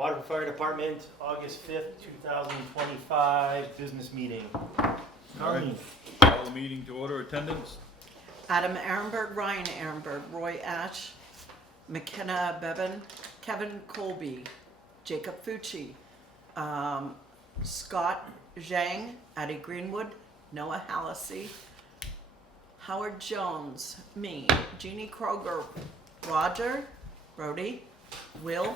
Water Fire Department, August 5th, 2025, business meeting. All right. Call the meeting to order. Attendance. Adam Ehrenberg, Ryan Ehrenberg, Roy Ash, McKenna Bevan, Kevin Colby, Jacob Fucci, Scott Zhang, Addie Greenwood, Noah Hallisey, Howard Jones, me, Jeannie Kroger, Roger, Brody, Will,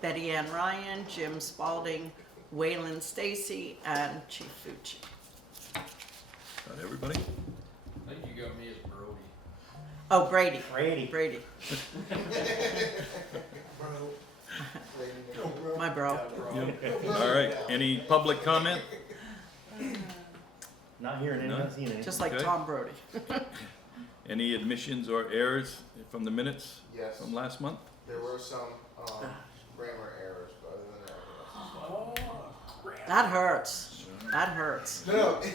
Betty Ann Ryan, Jim Spalding, Waylon Stacy, and Chief Fucci. Got everybody? I think you got me as Brody. Oh, Brady. Brady. My bro. Yep. All right. Any public comment? Not hearing any, No. not seeing any. Just like Okay. Tom Brody. Any admissions or errors from the minutes Yes, from last month? there were some grammar errors, but other than that, That hurts. That hurts. no, it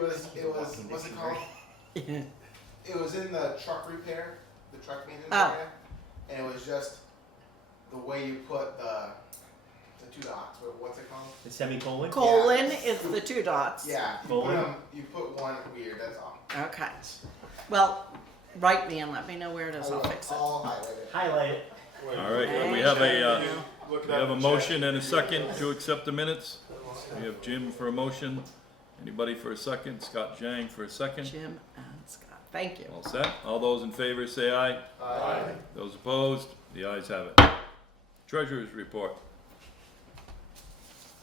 was, what's it called? It was in the truck repair, the truck maintenance Oh. area, and it was just the way you put the two dots, what's it called? The semicolon? Colon is the two dots. Yeah, you Colon? you put one weird, that's all. Okay. Well, write me and let me know where it is. I'll fix it. I'll highlight it. Highlight it. All right. Thank We have a you. we have a motion and a second to accept the minutes. We have Jim for a motion. Anybody for a second? Scott Zhang for a second. Jim and Scott. Thank you. All set. All those in favor say aye. Aye. Those opposed? The ayes have it. Treasurer's report.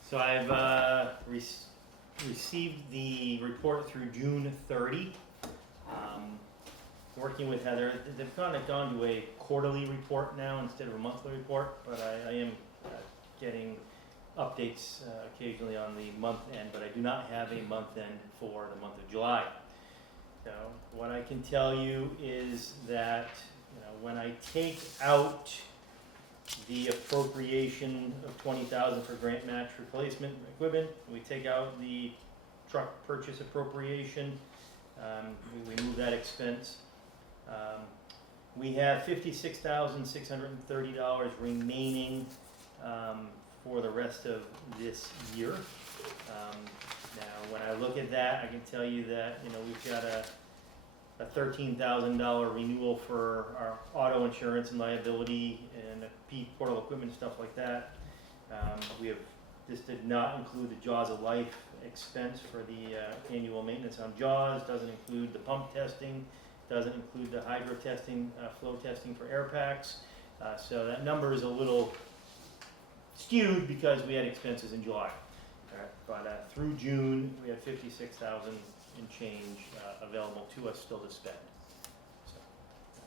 So I've received the report through June 30. Working with Heather, they've kind of gone to a quarterly report now instead of a monthly report, but I am getting updates occasionally on the month end, but I do not have a month end for the month of July. So what I can tell you is that when I take out the appropriation of $20,000 for grant match replacement equipment, we take out the truck purchase appropriation, we move that expense. We have $56,630 remaining for the rest of this year. Now, when I look at that, I can tell you that we've got a $13,000 renewal for our auto insurance and liability and portable equipment and stuff like that. This did not include the Jaws of Life expense for the annual maintenance on Jaws, doesn't include the pump testing, doesn't include the hydro testing, flow testing for air packs. So that number is a little skewed because we had expenses in July. But through June, we had $56,000 and change available to us still to spend. So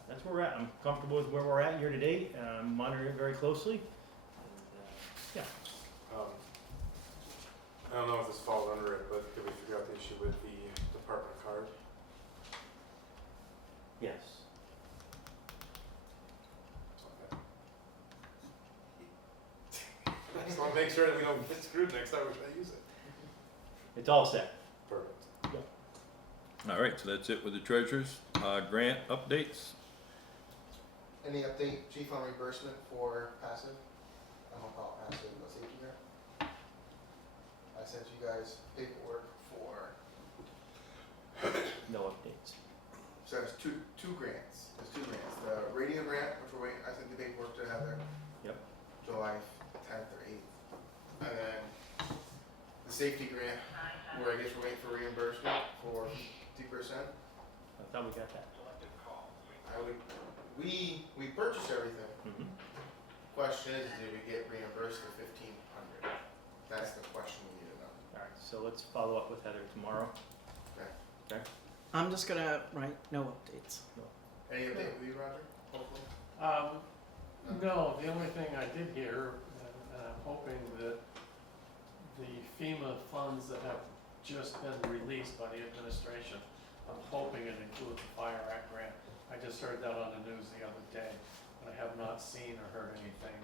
that's where we're at. I'm comfortable with where we're at year to date. Monitoring it very closely. And, I don't know if this falls under it, but did we figure out the issue with the department card? yes. I just want to make sure that we don't get screwed next time we try to use it. It's all set. Perfect. All right. So that's it with the treasurers. Grant updates. Any update, chief, on reimbursement for passive? I don't call it passive, but safety grant. I sent you guys paperwork for, No updates. so there's two grants. There's two grants. The radio grant, which we're waiting, I sent the paperwork to Heather. Yep. July 10th or 8th. And then the safety grant, where I guess we're waiting for reimbursement for 50%. I thought we got that. We purchased everything. Mm-hmm. Question is, did we get reimbursed the $1,500? That's the question we need to know. All right. So let's follow up with Heather tomorrow. I'm just gonna write no updates. Any update with you, Roger? Hopefully. No, the only thing I did hear, and I'm hoping that the FEMA funds that have just been released by the administration, I'm hoping it includes the Fire Act grant. I just heard that on the news the other day, but I have not seen or heard anything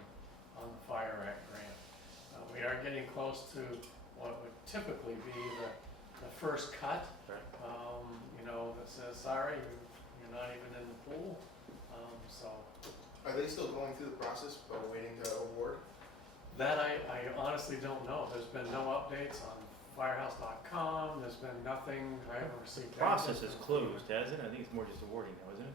on the Fire Act grant. We are getting close to what would typically be the first cut, that says, sorry, you're not even in the pool. So Are they still going through the process of waiting to award? That I honestly don't know. There's been no updates on firehouse.com, there's been nothing, I haven't received. Process is anything from closed, hasn't it? I think it's more just awarding now, isn't it?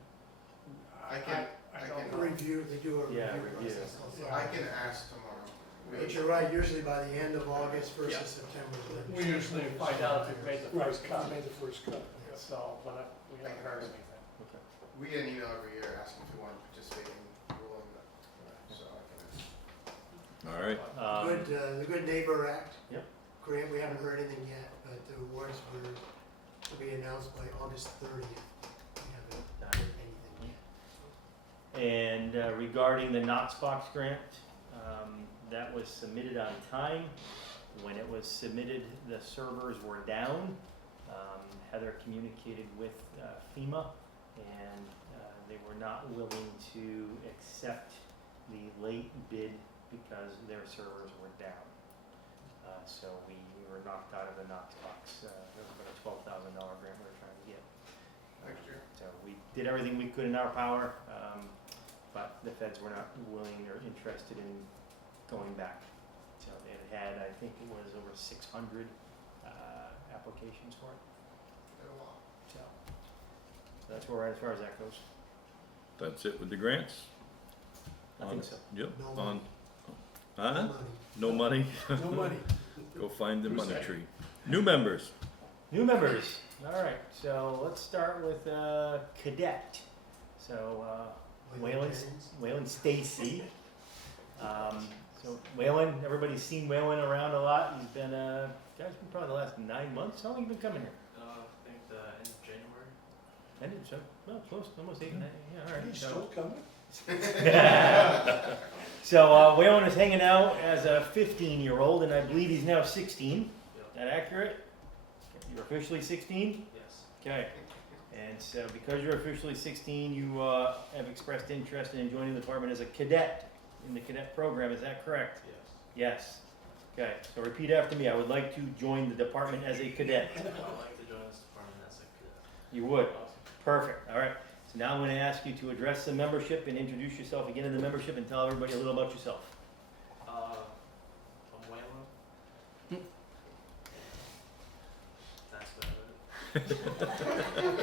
I can- I I don't can know. Review, they do a Yeah, review review. process. I can ask tomorrow. But you're right, usually by the end of August, first Yeah. of September. We usually find out if we've made the first cut, Made the first cut. so, but we haven't heard anything. Okay. We get an email every year asking if we want to participate in ruling that, so I can ask. All right, The Good Neighbor Act. Yep. Grant, we haven't heard anything yet, but the awards were to be announced by August 30th. We haven't heard anything yet. And regarding the Knox Box grant, that was submitted on time. When it was submitted, the servers were down. Heather communicated with FEMA, and they were not willing to accept the late bid because their servers were down. So we were knocked out of the Knox Box. That was about a $12,000 grant we were trying to get. Next year. So we did everything we could in our power, but the feds were not willing or interested in going back. So they had, I think it was over 600 applications for it. So that's where we're at as far as that goes. that's it with the grants? I think so. Yep, No on, money. huh? No money. No money? No money. Go find the Who's money that? tree. New members. New members. All right. So let's start with cadet. So Waylon Stacy. So Waylon, everybody's seen Waylon around a lot. He's been, guys, been probably the last 9 months. How long have you been coming here? I think the end of January. Ended, so, well, close, almost 8, 9, yeah, all right. He's So- still coming? So Waylon is hanging out as a 15-year-old, and I believe he's now 16. Yep. Is that accurate? You're officially 16? Yes. Okay. And so because you're officially 16, you have expressed interest in joining the department as a cadet in the cadet program. Is that correct? Yes. Yes. Okay. So repeat after me. I would like to join the department as a cadet. I would like to join this department as a cadet. You would. Perfect. All right. So now I'm going to ask you to address the membership and introduce yourself again in the membership and tell everybody a little about yourself. I'm Waylon. That's about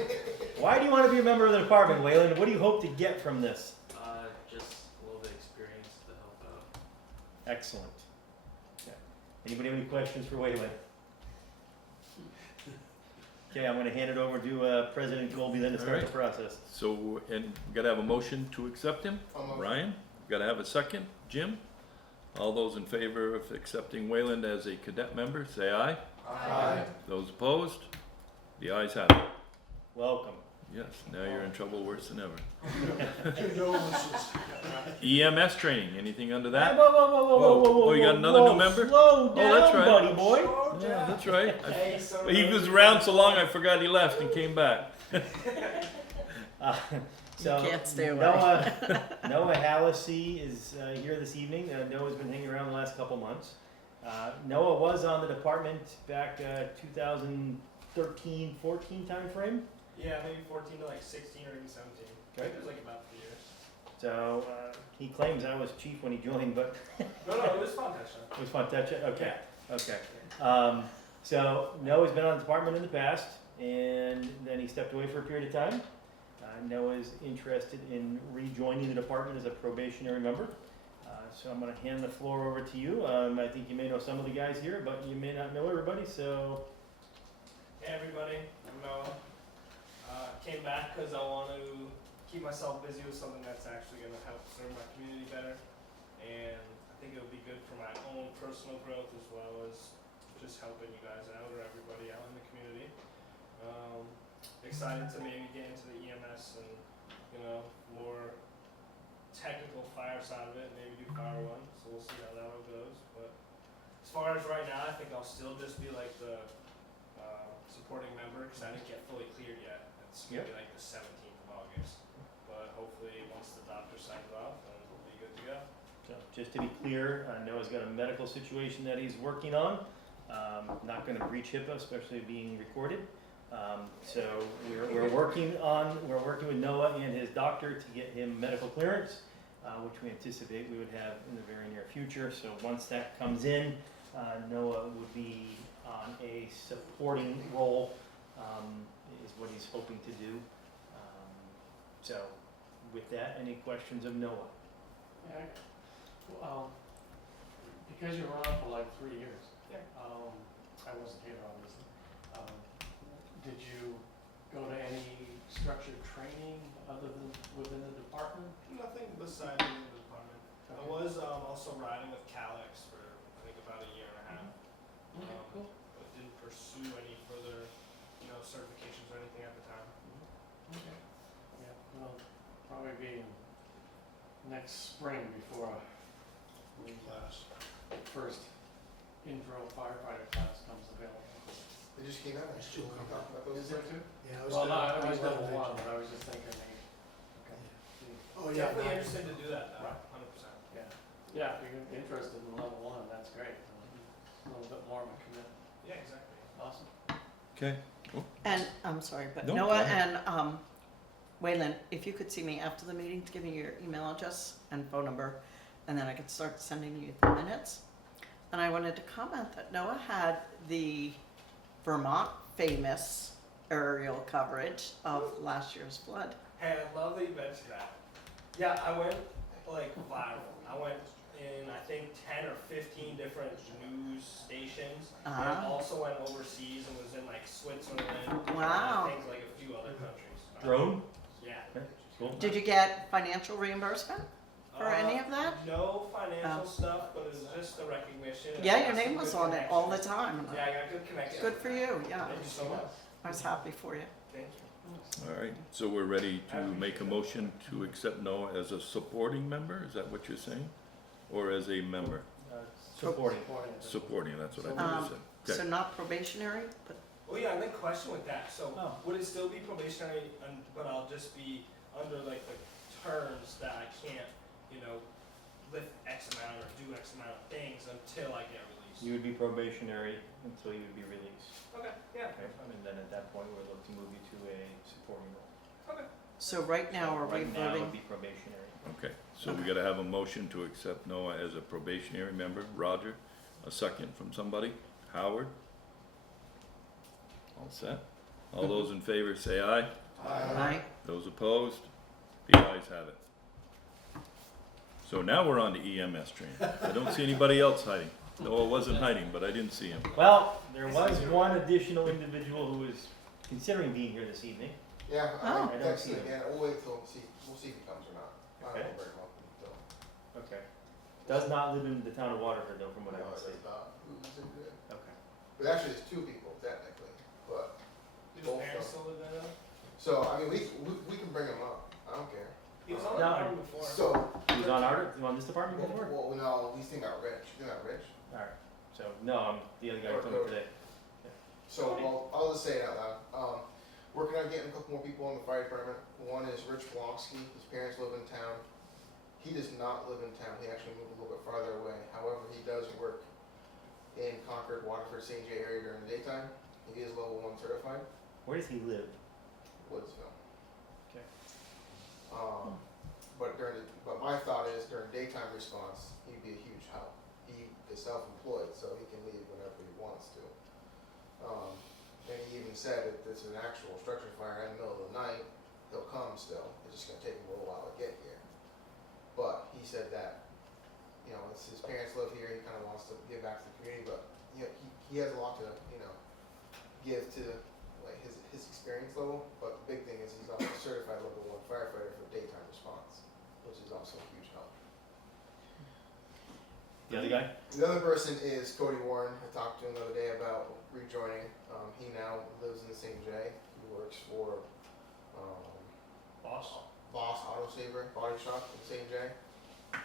it. Why do you want to be a member of the department, Waylon? What do you hope to get from this? Just a little bit of experience to help out. Excellent. Okay. Anybody have any questions for Waylon? Okay, I'm going to hand it over to President Colby then to start the process. So, and we gotta have a motion to accept him. Ryan, gotta have a second. Jim? All those in favor of accepting Wayland as a cadet member, say aye. Aye. Those opposed? The ayes have it. Welcome. Yes, now you're in trouble worse than ever. Condolences. EMS training, anything under that? Whoa, whoa, whoa, whoa, whoa, whoa, whoa, Oh, you got whoa, another whoa, new member? Slow down, that's right. buddy boy. Yeah, that's right. Hey, so He was around so long I forgot he left and came back. So can't stay away. Noah Hallisey is here this evening. Noah's been hanging around the last couple months. Noah was on the department back 2013-14 time frame. Yeah, maybe 14 to like 16 or even 17. Okay. It was like about 3 years. So he claims I was chief when he joined, but No, it was fun that show. it was fun. Touch it. Okay. Okay. So Noah's been on the department in the past, and then he stepped away for a period of time. Noah's interested in rejoining the department as a probationary member. So I'm going to hand the floor over to you. I think you may know some of the guys here, but you may not know everybody. So Hey everybody, I'm Noah. Came back because I want to keep myself busy with something that's actually going to help serve my community better. And I think it would be good for my own personal growth as well as just helping you guys out or everybody out in the community. Excited to maybe get into the EMS and, more technical fire side of it, maybe do fire one. So we'll see how that all goes. But as far as right now, I think I'll still just be like the supporting member because I didn't get fully cleared yet. It's gonna be like the 17th of August, but hopefully once the doctor signs off, then we'll be good to go. So just to be clear, Noah's got a medical situation that he's working on. Not going to breach HIPAA, especially being recorded. So we're working with Noah and his doctor to get him medical clearance. which we anticipate we would have in the very near future. So once that comes in, Noah would be on a supporting role, is what he's hoping to do. So with that, any questions of Noah? Yeah, because you were on for like 3 years. Yeah. I wasn't here, obviously. Did you go to any structured training other than within the department? Nothing besides in the department. I was also riding with Calix for I think about a year and a half. Okay, cool. But didn't pursue any further, certifications or anything at the time. Okay. Yeah, well, probably be next spring before the first intro firefighter class comes available. They just came out, I still talking about those. Is there two? Yeah, I was Well, no, gonna- I was gonna level one, mention. but I was just thinking maybe. Okay. Oh, yeah. Definitely no, interested to do that though, Right. 100%. Yeah, yeah, if you're interested in level one, that's great. A little bit more of a commitment. Yeah, exactly. Awesome. Okay. And, I'm sorry, but No, go Noah ahead. and, Waylon, if you could see me after the meeting, to give me your email address and phone number, and then I could start sending you the minutes. And I wanted to comment that Noah had the Vermont famous aerial coverage of last year's flood. Hey, I love that you mentioned that. Yeah, I went like viral. I went in I think 10 or 15 different news stations. And Ah. also went overseas and was in like Switzerland. Wow. And I think like a few other countries. Drone? Yeah. Cool. Did you get financial reimbursement for any of that? No financial Oh. stuff, but it was just a recognition. and Yeah, I your got some name was good on it all the connections. time. Yeah, I got good connections. Good for you, yeah. Thank you so much. I was happy for you. Thank you. All right, so we're ready to make a motion to accept Noah as a supporting member, is that what you're saying? Or as a member? Supporting. Supporting, that's what I Um, just So said. Okay, not probationary, but Oh yeah, and then question with that. So Oh. would it still be probationary, but I'll just be under like the terms that I can't, lift X amount or do X amount of things until I get released? You would be probationary until you would be released. Okay, yeah. Okay, and then at that point, we'll look to move you to a supporting role. Okay. so right now, are we Right now, it voting? would be probationary. okay, so we gotta have a motion to accept Noah as a probationary member. Roger, a second from somebody. Howard? All set? All those in favor say aye. Aye. Those opposed? The ayes have it. So now we're on to EMS training. I don't see anybody else hiding. Noah wasn't hiding, but I didn't see him. Well, there was one additional individual who was considering being here this evening. Yeah, Oh. I I don't text see him him. again, we'll wait till, we'll see if he comes or not. I Okay. don't know very well, so. Okay. Does not live in the town of Waterford though, from what I No, can it see. does not. Who's in good? Okay. But actually, there's two people technically, but, Do his Both parents of still live there though? so, I mean, we can bring him up, I don't care. He was on the No. department before. So, He was on this department before? well, no, at least he got rich, he got rich. Alright, so, no, I'm the other guy who told me today. So, well, I'll just say it out loud. Working on getting a couple more people in the fire department. One is Rich Blonsky, his parents live in town. He does not live in town, he actually moved a little bit farther away. However, he does work in Concord, Waterford, St. J area during the daytime. He is level 1 certified, Where does he live? Woodsville. Okay. But my thought is during daytime response, he'd be a huge help. He is self-employed, so he can leave whenever he wants to. And he even said if it's an actual structure fire in the middle of the night, he'll come still. It's just gonna take him a little while to get here. But he said that, it's his parents live here, he kinda wants to give back to the community, but he has a lot to, give to like his experience level. But the big thing is he's also a certified level 1 firefighter for daytime response, which is also a huge help. The other guy? The other person is Cody Warren. I talked to him the other day about rejoining. He now lives in the St. J. He works for Boss. Boss Auto Saver Body Shop in St. J.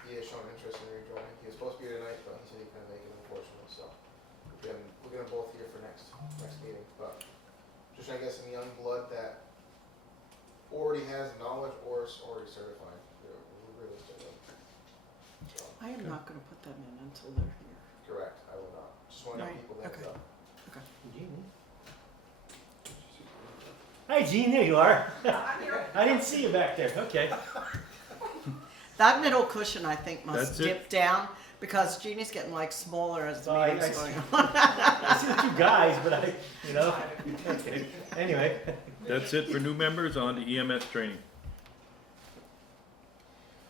He has shown interest in rejoining. He was supposed to be here tonight, but he said he couldn't make it, unfortunately. So we're getting them both here for next meeting. But just trying to get some young blood that already has knowledge or is already certified. Realistically. So, I am not gonna put them in until they're here. correct. I will not. Just want to Right, have people that okay. up. Jean. Hi, Jean, there you are. I didn't see you back there, okay. That middle cushion, I think, must That's it? dip down because Jeannie's getting like smaller as the Well, I- meeting's I- going on. I see the two guys, but okay, anyway. That's it for new members, on to EMS training.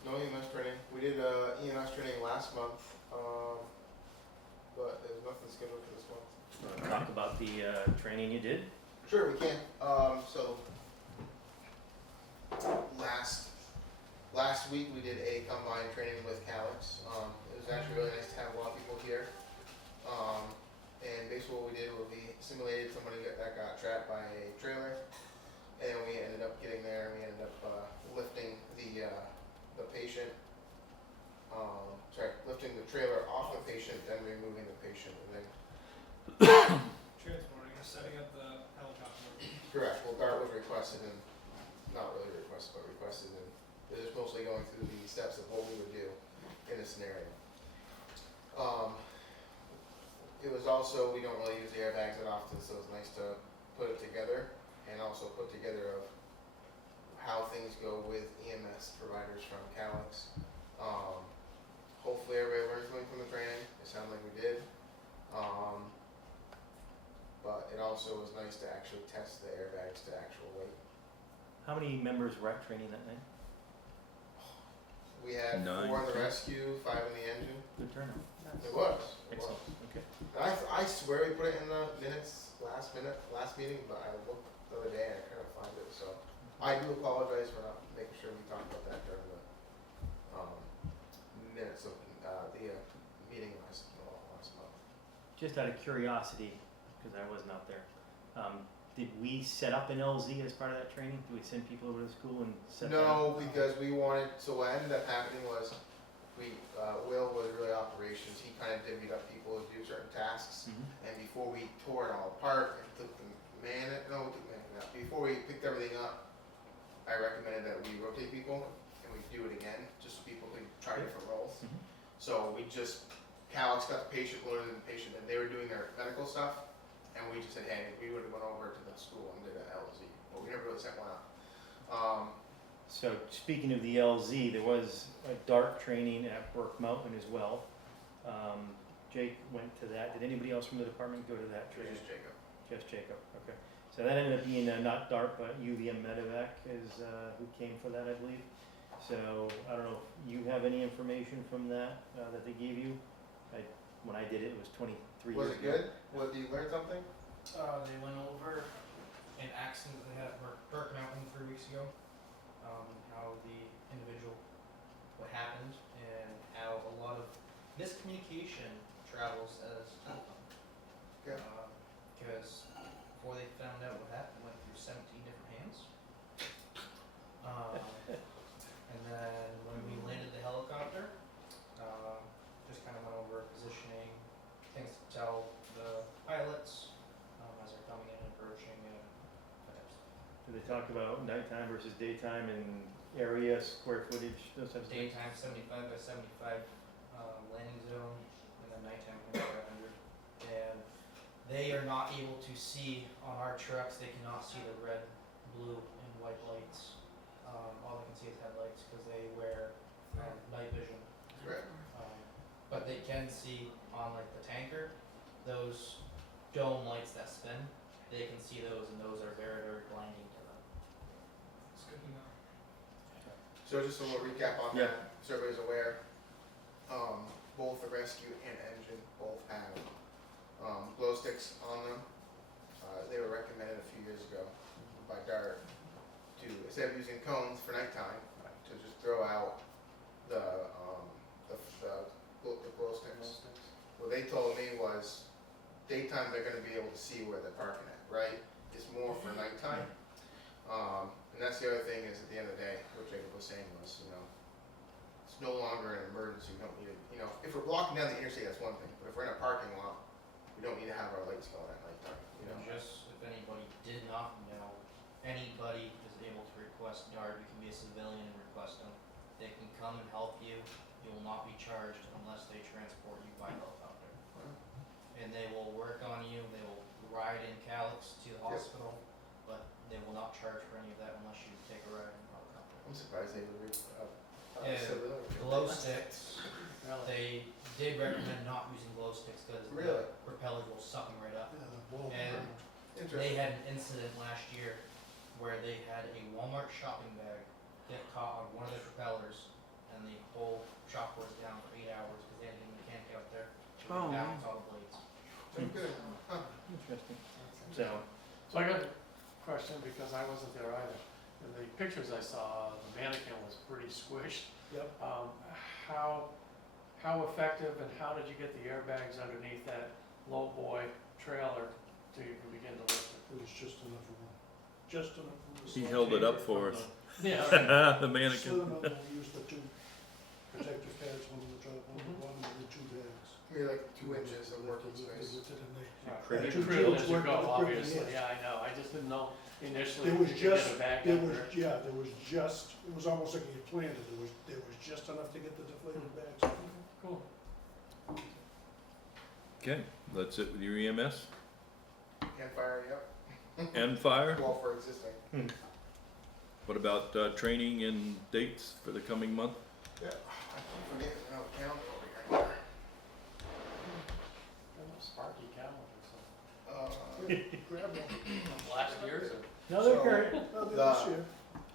No EMS training. We did EMS training last month, but there's nothing scheduled for this month. Talk about the training you did. Sure, we can. So last week we did a combined training with Calix. It was actually really nice to have a lot of people here. And basically what we did was we simulated somebody that got trapped by a trailer, and we ended up getting there. And we ended up lifting the patient. Lifting the trailer off the patient, then removing the patient, and then Transporting or setting up the helicopter. correct. Well, DART was requested, and not really requested, but requested, and it was mostly going through the steps of what we would do in a scenario. It was also, we don't really use the airbags that often, so it's nice to put it together, and also put together of how things go with EMS providers from Calix. Hopefully everybody learned something from the training. It sounded like we did. But it also was nice to actually test the airbags to actual weight. How many members were at training that night? We had 9, 4 in the 10. rescue, 5 in the engine. Good turnout. It was. It was. Excellent, okay. I swear we put it in the minutes last meeting, but I looked the other day and I couldn't find it, so. I do apologize for not making sure we talked about that during the, minutes of, the meeting last month. Just out of curiosity, because I wasn't out there, did we set up an LZ as part of that training? Do we send people over to school and set that up? No, because we wanted, so what ended up happening was, Will was really operations, he kind of divvied up people to do certain tasks. Mhm. And before we tore it all apart and took the before we picked everything up, I recommended that we rotate people and we do it again, just so people could try different roles. Mhm. So we just, Calix got the patient, loaded the patient, and they were doing their medical stuff, and we just said, hey, we would have went over to the school and did an LZ, but we never really sent one out. So speaking of the LZ, there was a DART training at Burke Mountain as well. Jake went to that. Did anybody else from the department go to that training? Just Jacob. Just Jacob, okay. So that ended up being not DART, but UVM Medevac is who came for that, I believe. So I don't know if you have any information from that that they gave you. When I did it, it was 23 Was years it ago. good? Did you learn something? They went over an accident that they had at Burke Mountain 3 weeks ago. How the individual, what happened, and how a lot of miscommunication travels as telephone. Okay. Because before they found out what happened, it went through 17 different hands. And then when we landed the helicopter, just kind of went over positioning, things to tell the pilots as they're coming in and approaching and that type of stuff. Did they talk about nighttime versus daytime and area, square footage, those types of things? Daytime 75 by 75 landing zone, and then nighttime 100 by 100. And they are not able to see on our trucks. They cannot see the red, blue, and white lights. All they can see is headlights because they wear night vision. Right. But they can see on like the tanker, those dome lights that spin. They can see those, and those are very, very blinding to them. It's good to know. So just a little recap on Yeah. that, so everybody's aware. Both the rescue and engine both have glow sticks on them. They were recommended a few years ago by DART to, instead of using cones for nighttime, to just throw out the glow sticks. What they told me was daytime they're gonna be able to see where they're parking at, right? It's more for nighttime. And that's the other thing is at the end of the day, what Jacob was saying was, it's no longer an emergency. We don't need it, if we're blocking down the interstate, that's one thing. But if we're in a parking lot, we don't need to have our lights going at nighttime, And just if anybody did not know, anybody is able to request DART. You can be a civilian and request them. They can come and help you. You will not be charged unless they transport you by helicopter. And they will work on you. They will ride in Calix to the hospital, but they will not charge for any of that unless you take a ride in the helicopter. I'm surprised they would And So really- glow sticks, Really? they did recommend not using glow sticks because Really? the propellers will suck them right up. Yeah, the wall. And they Interesting. had an incident last year where they had a Walmart shopping bag get caught on one of the propellers, and the whole shop was down for 8 hours because they had a mechanic out there to Oh, balance all the blades. Good. Huh. Interesting. So, So I got a question because I wasn't there either. In the pictures I saw, the mannequin was pretty squished. Yep. How effective and how did you get the airbags underneath that low boy trailer to even begin to lift it? It was just enough room. Just enough room. He held it up for us. Yeah. The mannequin. Still enough room to use the two protective pads, one on the top, one on the Mhm. bottom, and the two bags. Maybe like 2 inches of working space. Cribbed You Two cribbed children as you working go, on the cribbing, obviously, yes. yeah, I know, I just didn't know initially There if was you could just, get a bag there under was, it. yeah, there was just, it was almost like you planned it, there was just enough to get the deflated bags. Cool. Okay, that's it with your EMS And fire, yep. and fire. Well, for existing. What about training and dates for the coming month? Yeah. I keep forgetting, oh, calendar over here. Sparky calendar, so. Grab one. Last year's or? no, So- they're current. Oh, The- this year.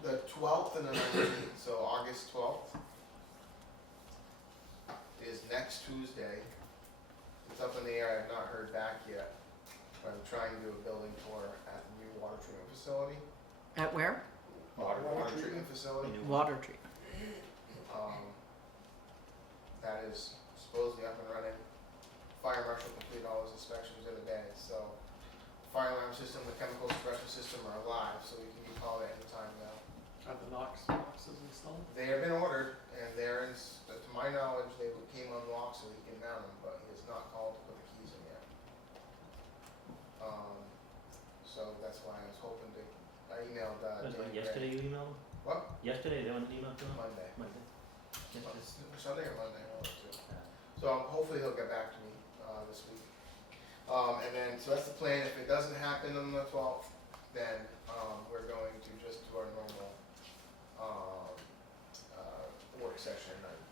The 12th and the 19th, so August 12th is next Tuesday. It's up in the air, I have not heard back yet. But I'm trying to do a building tour at the new water treatment facility. At where? Water Water treatment facility. Water treatment. That is supposedly up and running. Fire marshal completed all his inspections the other day, so fire alarm system, the chemical suppression system are alive, so we can be called at any time now. Are the Knox boxes installed? They have been ordered, and they're to my knowledge, they came unlocked so he can mount them, but he has not called to put the keys in yet. So that's why I was hoping to, I emailed, Was Dave it yesterday Gray. you emailed them? What? Yesterday, they wanted an email to them? Monday. Monday. Sunday or Monday, one of the two. So hopefully he'll get back to me, this week. And then, so that's the plan, if it doesn't happen on the 12th, then, we're going to just do our normal, work session night,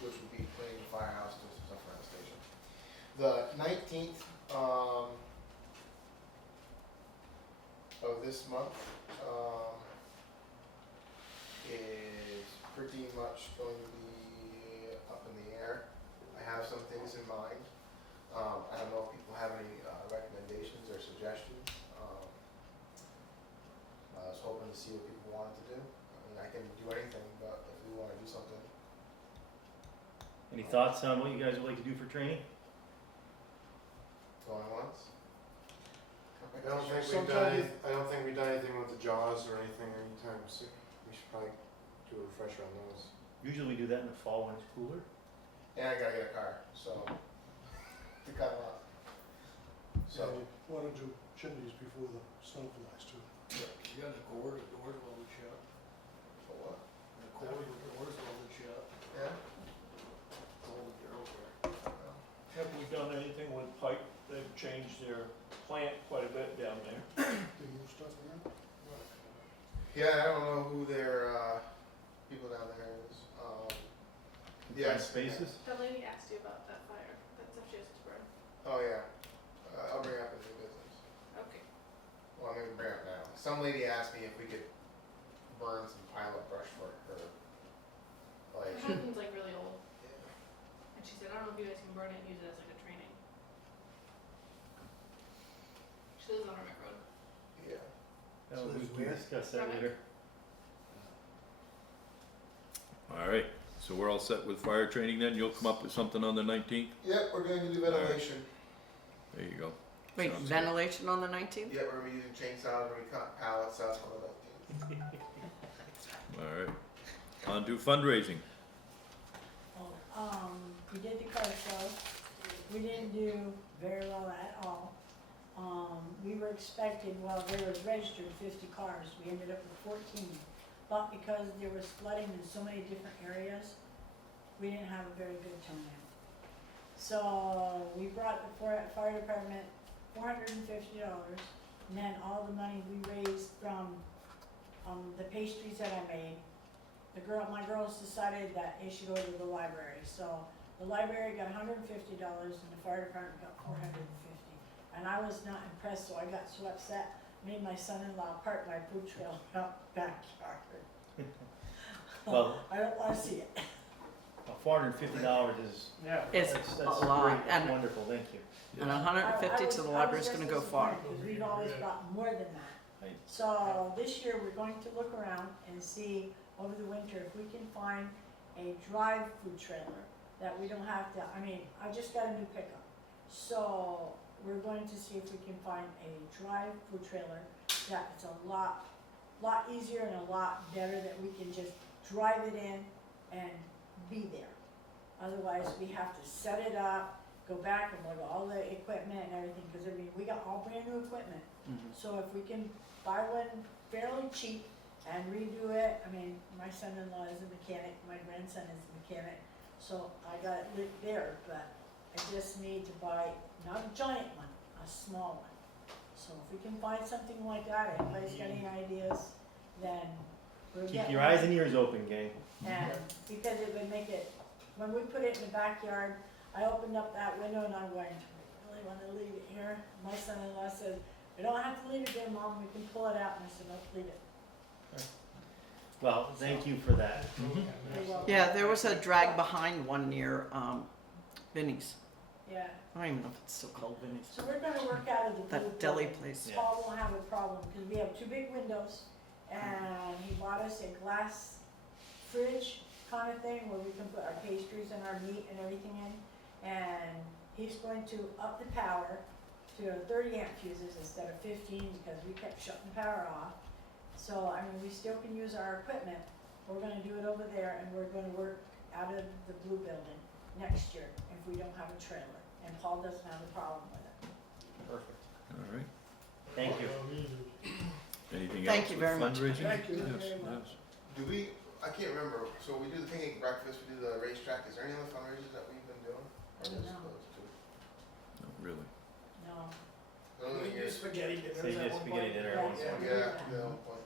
which would be cleaning the firehouse, doing some stuff around the station. The 19th, of this month, is pretty much going to be up in the air. I have some things in mind. I don't know if people have any recommendations or suggestions. I was hoping to see what people wanted to do. I mean, I can do anything, but if we want to do something, Any thoughts on what you guys would like to do for training? going once. I don't think we've done I don't think we've done anything with the jaws or anything anytime soon. We should probably do a refresher on those. Usually we do that in the fall when it's cooler. And I gotta get a car, so to cut them off. So So, you wanna do chimneys before the snow flies too. You got the doors welded shut. for what? The doors welded shut. Yeah? All the girls were. Have we done anything with pipe? They've changed their plant quite a bit down there. They move stuff around. Yeah, I don't know who their people down there is. Yes. Spaces? The lady asked you about that fire, that stuff she has to burn. Oh yeah, I'll bring up a new business. Okay. Well, I'm gonna bring it up now. Some lady asked me if we could burn some pilot brush for her. The Like, Hawkins like really old, yeah. and she said, I don't know if you guys can burn it and use it as like a training. She lives on Remick Road. Yeah. Oh, So we it's can where? discuss that Rabbit. later. All right, so we're all set with fire training then? You'll come up with something on the 19th? Yep, we're going to do ventilation. There you go. Wait, Sounds good. ventilation on the 19th? Yeah, we're gonna be using chainsaws, we're gonna cut pallets out on the 19th. All right. On to fundraising. We did the car show. We didn't do very well at all. We were expected, well, there was registered 50 cars. We ended up with 14. But because there was flooding in so many different areas, we didn't have a very good turnout. So we brought the fire department $450, and then all the money we raised from the pastries that I made my girls decided that it should go to the library, so the library got $150 and the fire department got $450. And I was not impressed, so I got so upset, made my son-in-law park my food trail out backyard. Well- I don't wanna see it. $450 is, Yeah. It's that's a lot, great, that's and, wonderful, thank you. and 150 to the library is gonna go far. Because we've always got more than that. Right. So this year, we're going to look around and see over the winter if we can find a drive food trailer that we don't have to, I mean, I just got a new pickup. So we're going to see if we can find a drive food trailer that it's a lot easier and a lot better that we can just drive it in and be there. Otherwise, we have to set it up, go back and look at all the equipment and everything, because I mean, we got all brand new equipment. So if we can buy one fairly cheap and redo it, I mean, my son-in-law is a mechanic, my grandson is a mechanic, so I got it lit there, but I just need to buy, not a giant one, a small one. So if we can find something like that, anybody's got any ideas, then we're getting. Keep your eyes and ears open, gang. And because it would make it, when we put it in the backyard, I opened up that window and I'm going, do we really want to leave it here? My son-in-law said, we don't have to leave it there, Mom, we can pull it out. And I said, let's leave it. Well, thank you for that. You're welcome. Yeah, there was a drag behind one near Vinnie's. Yeah, I don't even know if it's still called Vinnie's. so we're gonna work out of the blue That deli building. place. Yeah. Paul won't have a problem, because we have two big windows, and he bought us a glass fridge kind of thing where we can put our pastries and our meat and everything in. And he's going to up the power to 30 amp fuses instead of 15, because we kept shutting the power off. So, I mean, we still can use our equipment. We're gonna do it over there, and we're gonna work out of the blue building next year if we don't have a trailer. And Paul doesn't have a problem with it. Perfect. All right. Thank you. Anything Thank else you with very much. fundraising? Thank you Yes, very much. yes. Do we, I can't remember, so we do the picnic breakfast, we do the racetrack, is there any other fundraisers that we've been doing? Or just No. those two? No, really. No. The only thing is- spaghetti dinners Say just spaghetti dinner once in a while. Yeah, yeah, one point.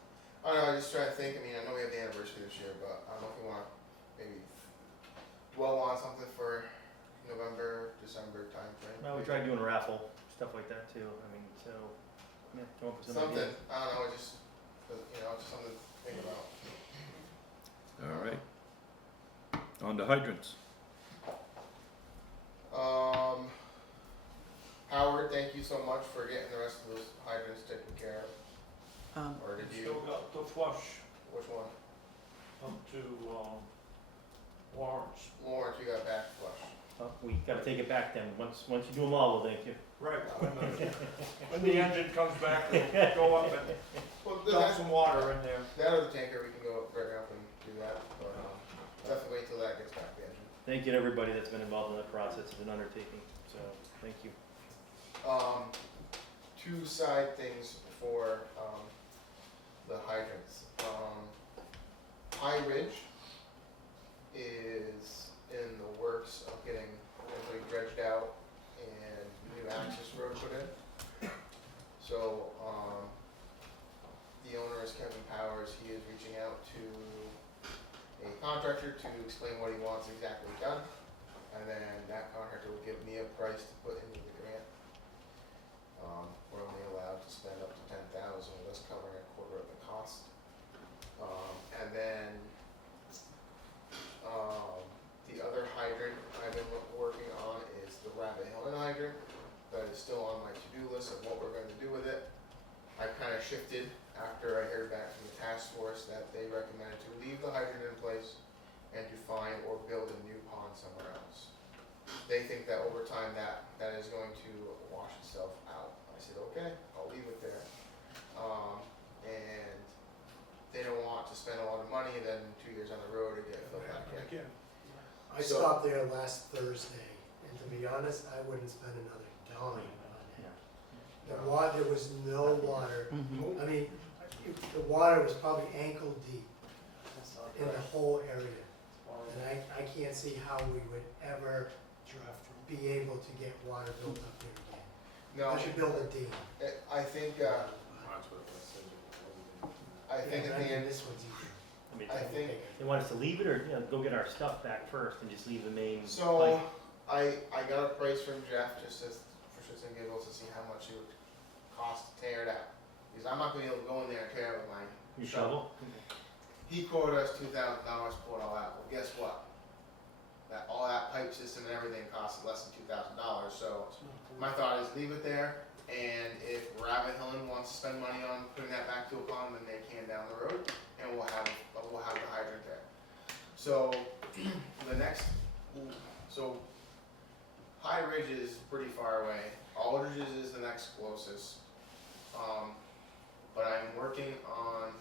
I don't know, I just try to think, I mean, I know we have the anniversary this year, but I don't know if we wanna maybe dwell on something for November, December timeframe. Well, we tried doing a raffle, stuff like that too. I mean, so, yeah, come up with some Something, ideas. I don't know, it just, you know, just something to think about. All right. On to hydrants. Howard, thank you so much for getting the rest of those hydrants taken care of, or did you, Still got the flush which one? up to, Lawrence. Lawrence, you got back flush. Oh, we gotta take it back then. Once you do them all, we'll thank you. Right, when the engine comes back, we'll go up and Well, dump some water in there. that other tanker, we can go bring up and do that, but, definitely wait till that gets back the engine. Thank you to everybody that's been involved in the process. It's an undertaking, so thank you. Two side things for, the hydrants. High Ridge is in the works of getting hopefully dredged out and new access road put in. So, the owner is Kevin Powers. He is reaching out to a contractor to explain what he wants exactly done. And then that contractor will give me a price to put into the grant. We're only allowed to spend up to 10,000, with us covering a quarter of the cost. And then, the other hydrant I've been working on is the Rabbit Hill hydrant. That is still on my to-do list of what we're gonna do with it. I kinda shifted after I heard back from the task force that they recommended to leave the hydrant in place and to find or build a new pond somewhere else. They think that over time that is going to wash itself out. I said, okay, I'll leave it there. And they don't want to spend a lot of money, then 2 years on the road to get filled back in. I stopped there last Thursday, and to be honest, I wouldn't spend another dime on it. The water, there was no water. I mean, the water was probably ankle deep in the whole area. And I can't see how we would ever be able to get water built up there again. No, I should build a dam. I think, I think at the end, This one's easier. I mean, I think, they want us to leave it or, you know, go get our stuff back first and just leave the main so, pipe? I got a price from Jeff just as, for shits and giggles to see how much it would cost to tear it out. Because I'm not gonna be able to go in there and tear it with my Your shovel? He quoted us $2,000 to pull it all out. Well, guess what? That all that pipe system and everything costed less than $2,000. So my thought is leave it there, and if Rabbit Hillen wants to spend money on putting that back to a pond, then they can down the road, and we'll have the hydrant there. So the next, so High Ridge is pretty far away. Aldridge's is the next closest. But I'm working on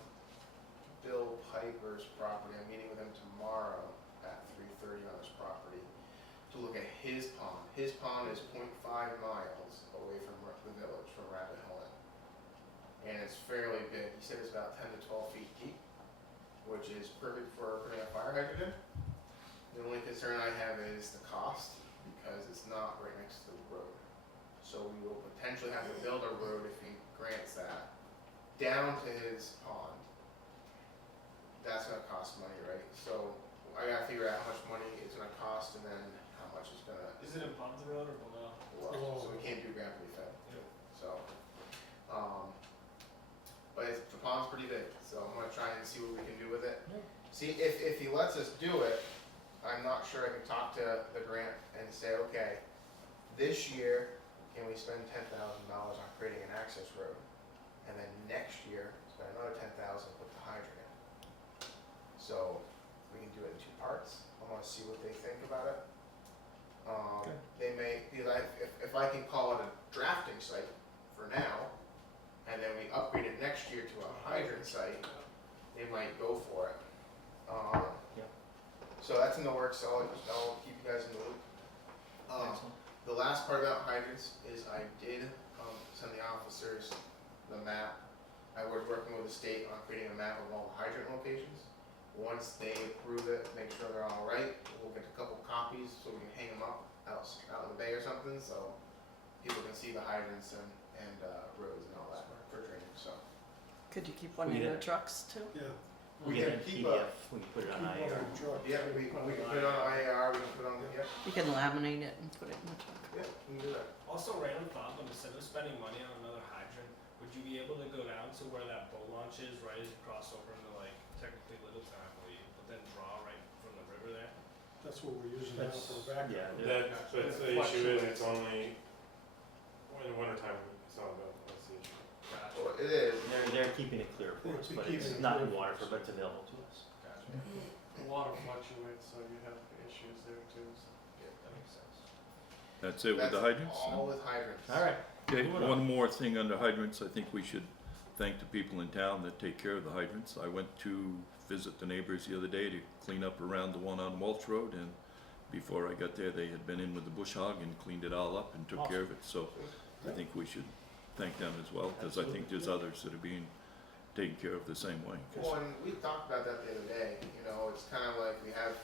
Bill Piper's property. I'm meeting with him tomorrow at 3:30 on his property to look at his pond. His pond is 0.5 miles away from the village, from Rabbit Hillen. And it's fairly big. He said it's about 10 to 12 feet deep, which is perfect for putting a fire hydrant in. The only concern I have is the cost, because it's not right next to the road. So we will potentially have to build a road if he grants that, down to his pond. That's gonna cost money, right? So I gotta figure out how much money it's gonna cost and then how much it's gonna, Is it above the road or below? so we can't do gravity fed. So, but the pond's pretty big, so I'm gonna try and see what we can do with it. Yeah. See, if he lets us do it, I'm not sure I can talk to the grant and say, okay, this year, can we spend $10,000 on creating an access road? And then next year, spend another $10,000 with the hydrant in. So, we can do it in two parts. I wanna see what they think about it. They may, because if I can call it a drafting site for now, and then we upgrade it next year to a hydrant site, they might go for it. So that's in the works, so I'll keep you guys in the loop. The last part about hydrants is I did send the officers the map. I was working with the state on creating a map of all the hydrant locations. Once they approve it, make sure they're all right, we'll get a couple copies so we can hang them up out in the bay or something, so people can see the hydrants and roads and all that for drainage, so. Could you keep one We in did. the trucks too? Yeah. We get can a keep PDF, we can put it on IAR. Yeah, we can put it on IAR, we can put it on, yeah, You can laminate it and put it in the truck. yeah, we can do that. Also, random thought, but instead of spending money on another hydrant, would you be able to go down to where that boat launch is, right as you cross over into like technically Littleton, I believe, but then draw right from the river there? That's what we're using now That's, for backup. yeah, That's the issue is it's only, in the wintertime, it's not about, that's the issue. Gotcha. Well, it is. they're keeping it clear for us, They're but keeping it's it not clear in for us. Waterford, but it's available to us. Gotcha. The water fluctuates, so you have issues there too, so. That makes sense. That's it with the hydrants? All with hydrants. All right. Okay, Moving one on. more thing under hydrants, I think we should thank the people in town that take care of the hydrants. I went to visit the neighbors the other day to clean up around the one on Walsh Road, and before I got there, they had been in with the bush hog and cleaned it all up and took care of it, so I think we should thank them as well, cause I think there's others that are being taken care of the same way. 'Cause- Well, and we talked about that the other day, you know, it's kind of like we have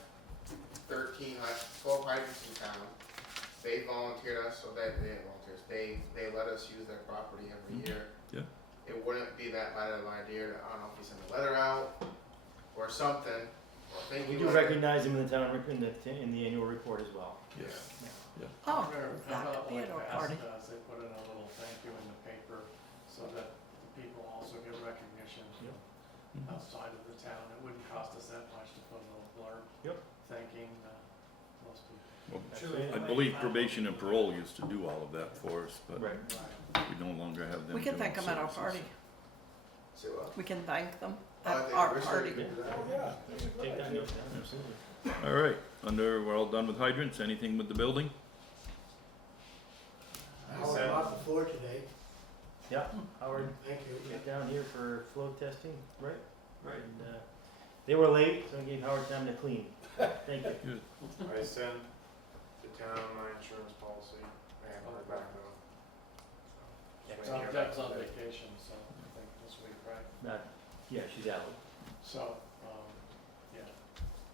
12 hydrants in town. They volunteered us, so they didn't volunteer us, they let us use their property every year. Yeah. It wouldn't be that bad of an idea to, I don't know if you send a letter out or something, or thank We you do letter. recognize them in the town, in the annual report as well. Yes. Oh, How that about could be like at our Bass party. does, they put in a little thank you in the paper so that the people also get recognition outside of the town. It wouldn't cost us that much to put a little blurb. Yep. Thanking those people. Well, I believe probation and parole used to do all of that for us, but Right. we no longer have them We can doing thank them at our services. party. Say what? We can thank them Oh, I at think our we're party. starting to do that. Oh, yeah. Take that note down, absolutely. All right, we're all done with hydrants, anything with the building? Howard off the floor today, Yeah, Howard, thank you. get down here for flow testing, right? Right. And, they were late, so I gave Howard time to clean. Thank you. I sent the town my insurance policy, I haven't heard back though. Deb's on vacation, so I think this week, right? Yeah, she's out. So, yeah,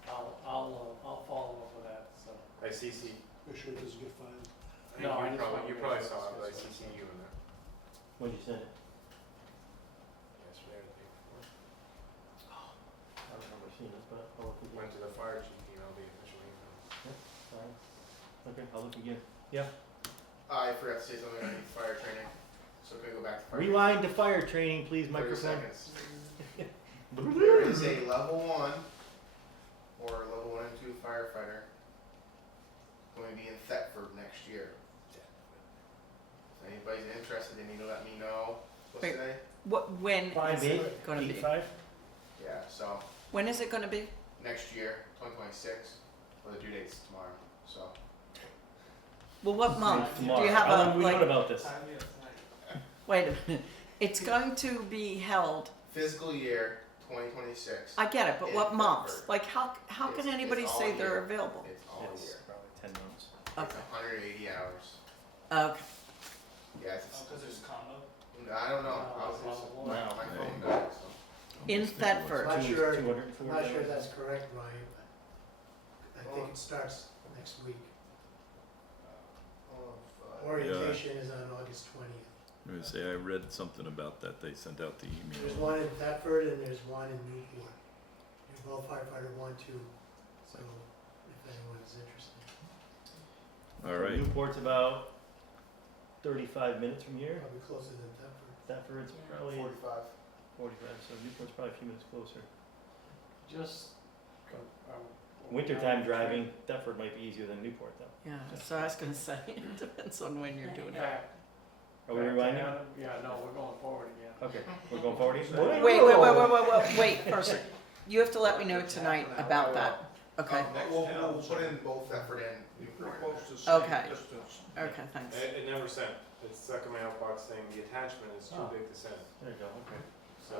I'll follow up with that, so. I CC, Make sure it doesn't get fined. No, I just wanted you to probably make saw it, but I sure. CC you in there When'd you send it? yesterday or the day before. I don't remember seen it, but I'll look again. Went to the fire chief email, the official email. Fine. Okay, I'll look again. I forgot to say something on fire training, so can we go back to fire? Rewind to fire training, please, 30 microphone. seconds. There is a level 1 or level 1 and 2 firefighter going to be in Thetford next year. If anybody's interested, they need to let me know. What's Wait. today? When Five, is eight, it gonna be? 85? Yeah, so When is it gonna be? next year, 2026. Well, the due date's tomorrow, so. Well, what month? Do Tomorrow. you have How long a, have we known like, about this? wait a minute. It's going to be held, Fiscal year 2026. I get it, but In what month? Thetford. Like, how can It's anybody all say they're year. available? It's all It's year. probably 10 months. It's Okay, 180 hours. okay. Yeah, it's, Because there's combo. I don't know. No, I was it's just, level my one. my phone died, so. In Almost think it was. Thetford. I'm not sure, 200, I'm not sure that's correct, Ryan, but I think it starts next week. Orientation is on August 20th. I was gonna say, I read something about that, they sent out the There's email. one in Thetford and there's one in Newport. They're both firefighter 1, 2, so if anyone's interested. All right, Newport's about 35 minutes from here. Probably closer than Thetford. Thetford's Yeah. probably 45. 45, so Newport's probably a few minutes closer. Just. Wintertime driving, Thetford might be easier than Newport though. Yeah, so I was gonna say, it depends on when you're doing it. Back. Are we back to rewinding? Adam? Yeah, no, we're going forward again. Okay, we're going forward. Wait, person, you have to let me know tonight about that, okay? We'll put in both Thetford and Newport. Okay. Okay, thanks. It never sent. It's stuck in my outbox saying the attachment is too Oh. big to send. There you go, okay. So,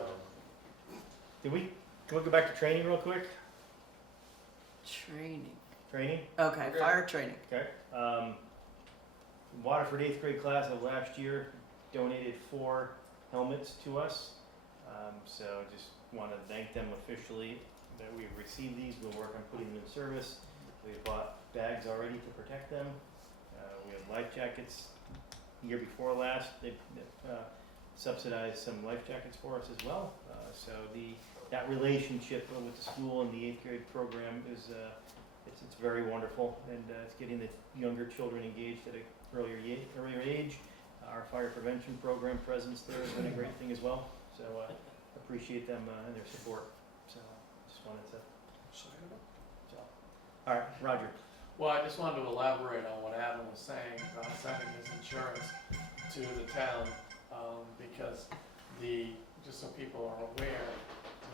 Can we go back to training real quick? Training, Training, okay, Okay. fire training. okay. Waterford 8th grade class of last year donated 4 helmets to us. So just want to thank them officially that we've received these. We'll work on putting them in service. We've bought bags already to protect them. We have life jackets. Year before last, they subsidized some life jackets for us as well. So that relationship with the school and the 8th grade program is it's very wonderful, and it's getting the younger children engaged at an earlier age. Our fire prevention program presence there has been a great thing as well. So appreciate them and their support. So just wanted to. So, all right, Roger. Well, I just wanted to elaborate on what Adam was saying about sending his insurance to the town, because just so people are aware,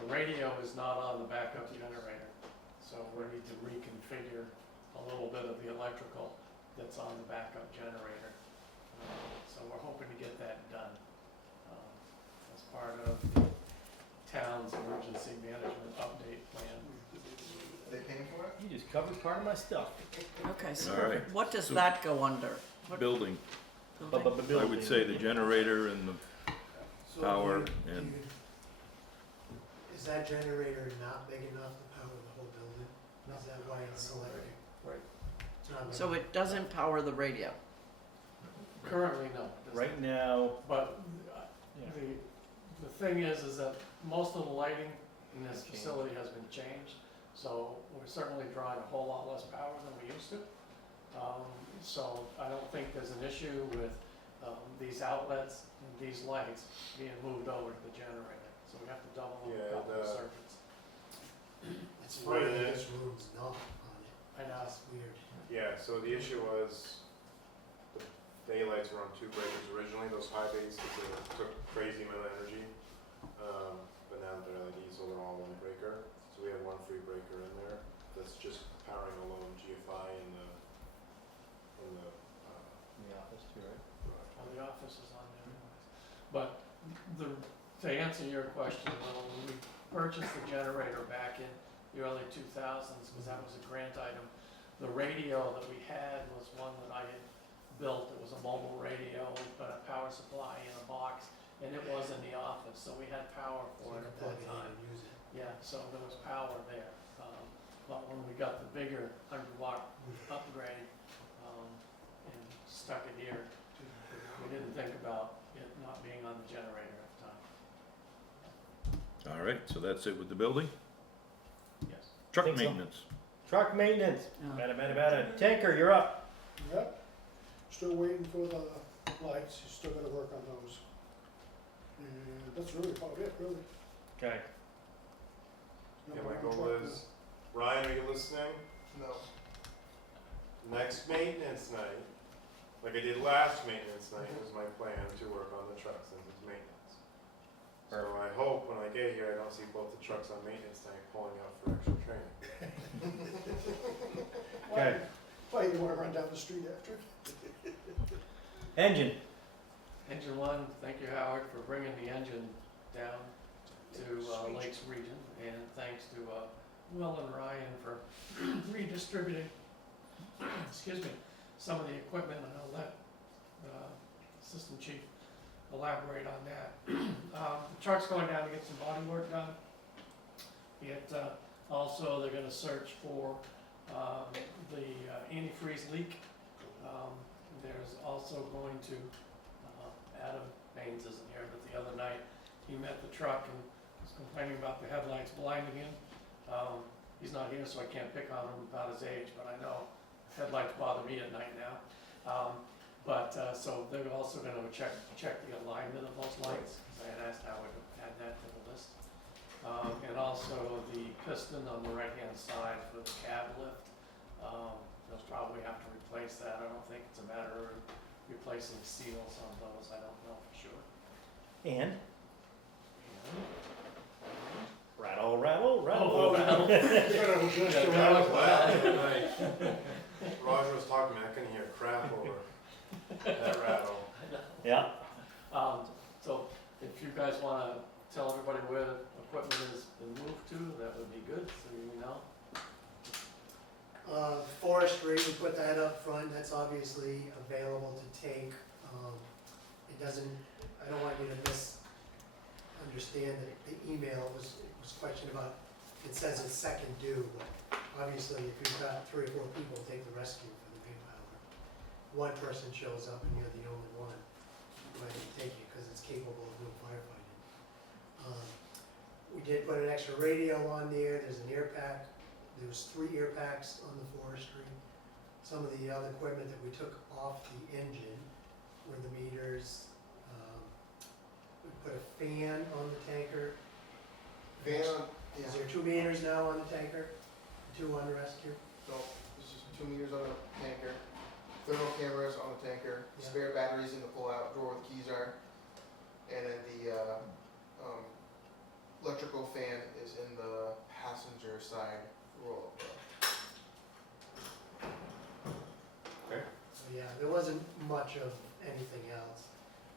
the radio is not on the backup generator. So we need to reconfigure a little bit of the electrical that's on the backup generator. So we're hoping to get that done, as part of the town's emergency management update plan. Are they paying for it? You just covered part of my stuff. Okay, so All right. what does So- that go under? What building, building? I would say the generator and the So power do you- and- Is that generator not big enough to power the whole building? Is that why it's selected? Right. It's not big So enough. it doesn't power the radio? Currently, no. it doesn't. Right now, But yeah. the thing is that most of the lighting in this Changed. facility has been changed, so we're certainly drawing a whole lot less power than we used to. So I don't think there's an issue with these outlets and these lights being moved over to the generator. So we have to double a Yeah, couple of the- circuits. It's funny that With- this room's not on it. I know. That's weird. yeah, so the issue was the daylights were on 2 breakers originally, those high bays, because they took crazy amount of energy. But now they're LEDs, so they're all 1 breaker. So we have 1 free breaker in there that's just powering alone GFI in the In the office too, right? Well, the office is on there anyways. But to answer your question, when we purchased the generator back in the early 2000s, because that was a grant item, the radio that we had was one that I had built. It was a mobile radio, but a power supply in a box, and it was in the office, so we had power So for you it can at plug that it in time. and use it. Yeah, so there was power there. But when we got the bigger 100-watt upgrade and stuck it here, we didn't think about it not being on the generator at the time. all right, so that's it with the building? Truck Think so. maintenance. Truck maintenance. Oh. Bada. Tanker, you're up. Yep, still waiting for the lights, you still gotta work on those. And that's really about it, really. Okay. Yeah, my goal is, Ryan, are you listening? No. Next maintenance night, like I did last maintenance night, was my plan to work on the truck since it's maintenance. So I hope when I get here, I don't see both the trucks on maintenance night pulling out for extra training. Okay. Why, you wanna run down the street after? Engine. Engine one, thank you, Howard, for bringing the engine down to Lakes Region, and thanks to Will and Ryan for redistributing, excuse me, some of the equipment, and I'll let Assistant Chief elaborate on that. The truck's going down to get some body work done. Also, they're gonna search for the antifreeze leak. There's also going to, Adam Baines isn't here, but the other night, he met the truck and was complaining about the headlights blinding him. He's not here, so I can't pick on him about his age, but I know headlights bother me at night now. So they're also gonna check the alignment of those lights, because I had asked Howard to add that to the list. And also the piston on the right-hand side for the cab lift. They'll probably have to replace that. I don't think it's a matter of replacing seals on those, I don't know for sure. And And rattle. Roger was talking to me, I couldn't hear crap over that rattle. Yeah. So if you guys wanna tell everybody where the equipment has been moved to, that would be good, so you know. Forestry, we put that up front, that's obviously available to take. It doesn't, I don't want you to misunderstand that the email was questioned about, it says it's second due, but obviously if you've got 3 or 4 people take the rescue for the big pile, one person shows up and you're the only one, you might take it because it's capable of doing firefighting. We did put an extra radio on there, there's an air pack. There was 3 air packs on the forestry. Some of the other equipment that we took off the engine were the meters. We put a fan on the tanker. Van, Is there 2 meters now on the tanker? 2 on the rescue? no, there's just 2 meters on the tanker, thermal cameras on the tanker, Yeah. spare batteries in the pull-out drawer where the keys are, and then the electrical fan is in the passenger side roll-up bar. So yeah, there wasn't much of anything else.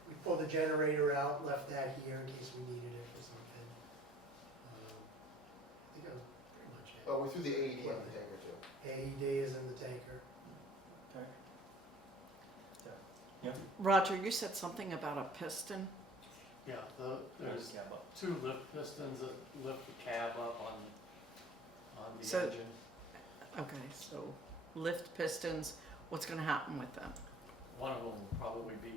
We pulled the generator out, left that here in case we needed it for something. I think that was pretty much it. Oh, we threw the AED on the tanker too. AED is in the tanker. Roger, you said something about a piston? Yeah, there's 2 lift pistons that lift the cab up on the So- engine. Okay, so lift pistons, what's gonna happen with them? One of them will probably be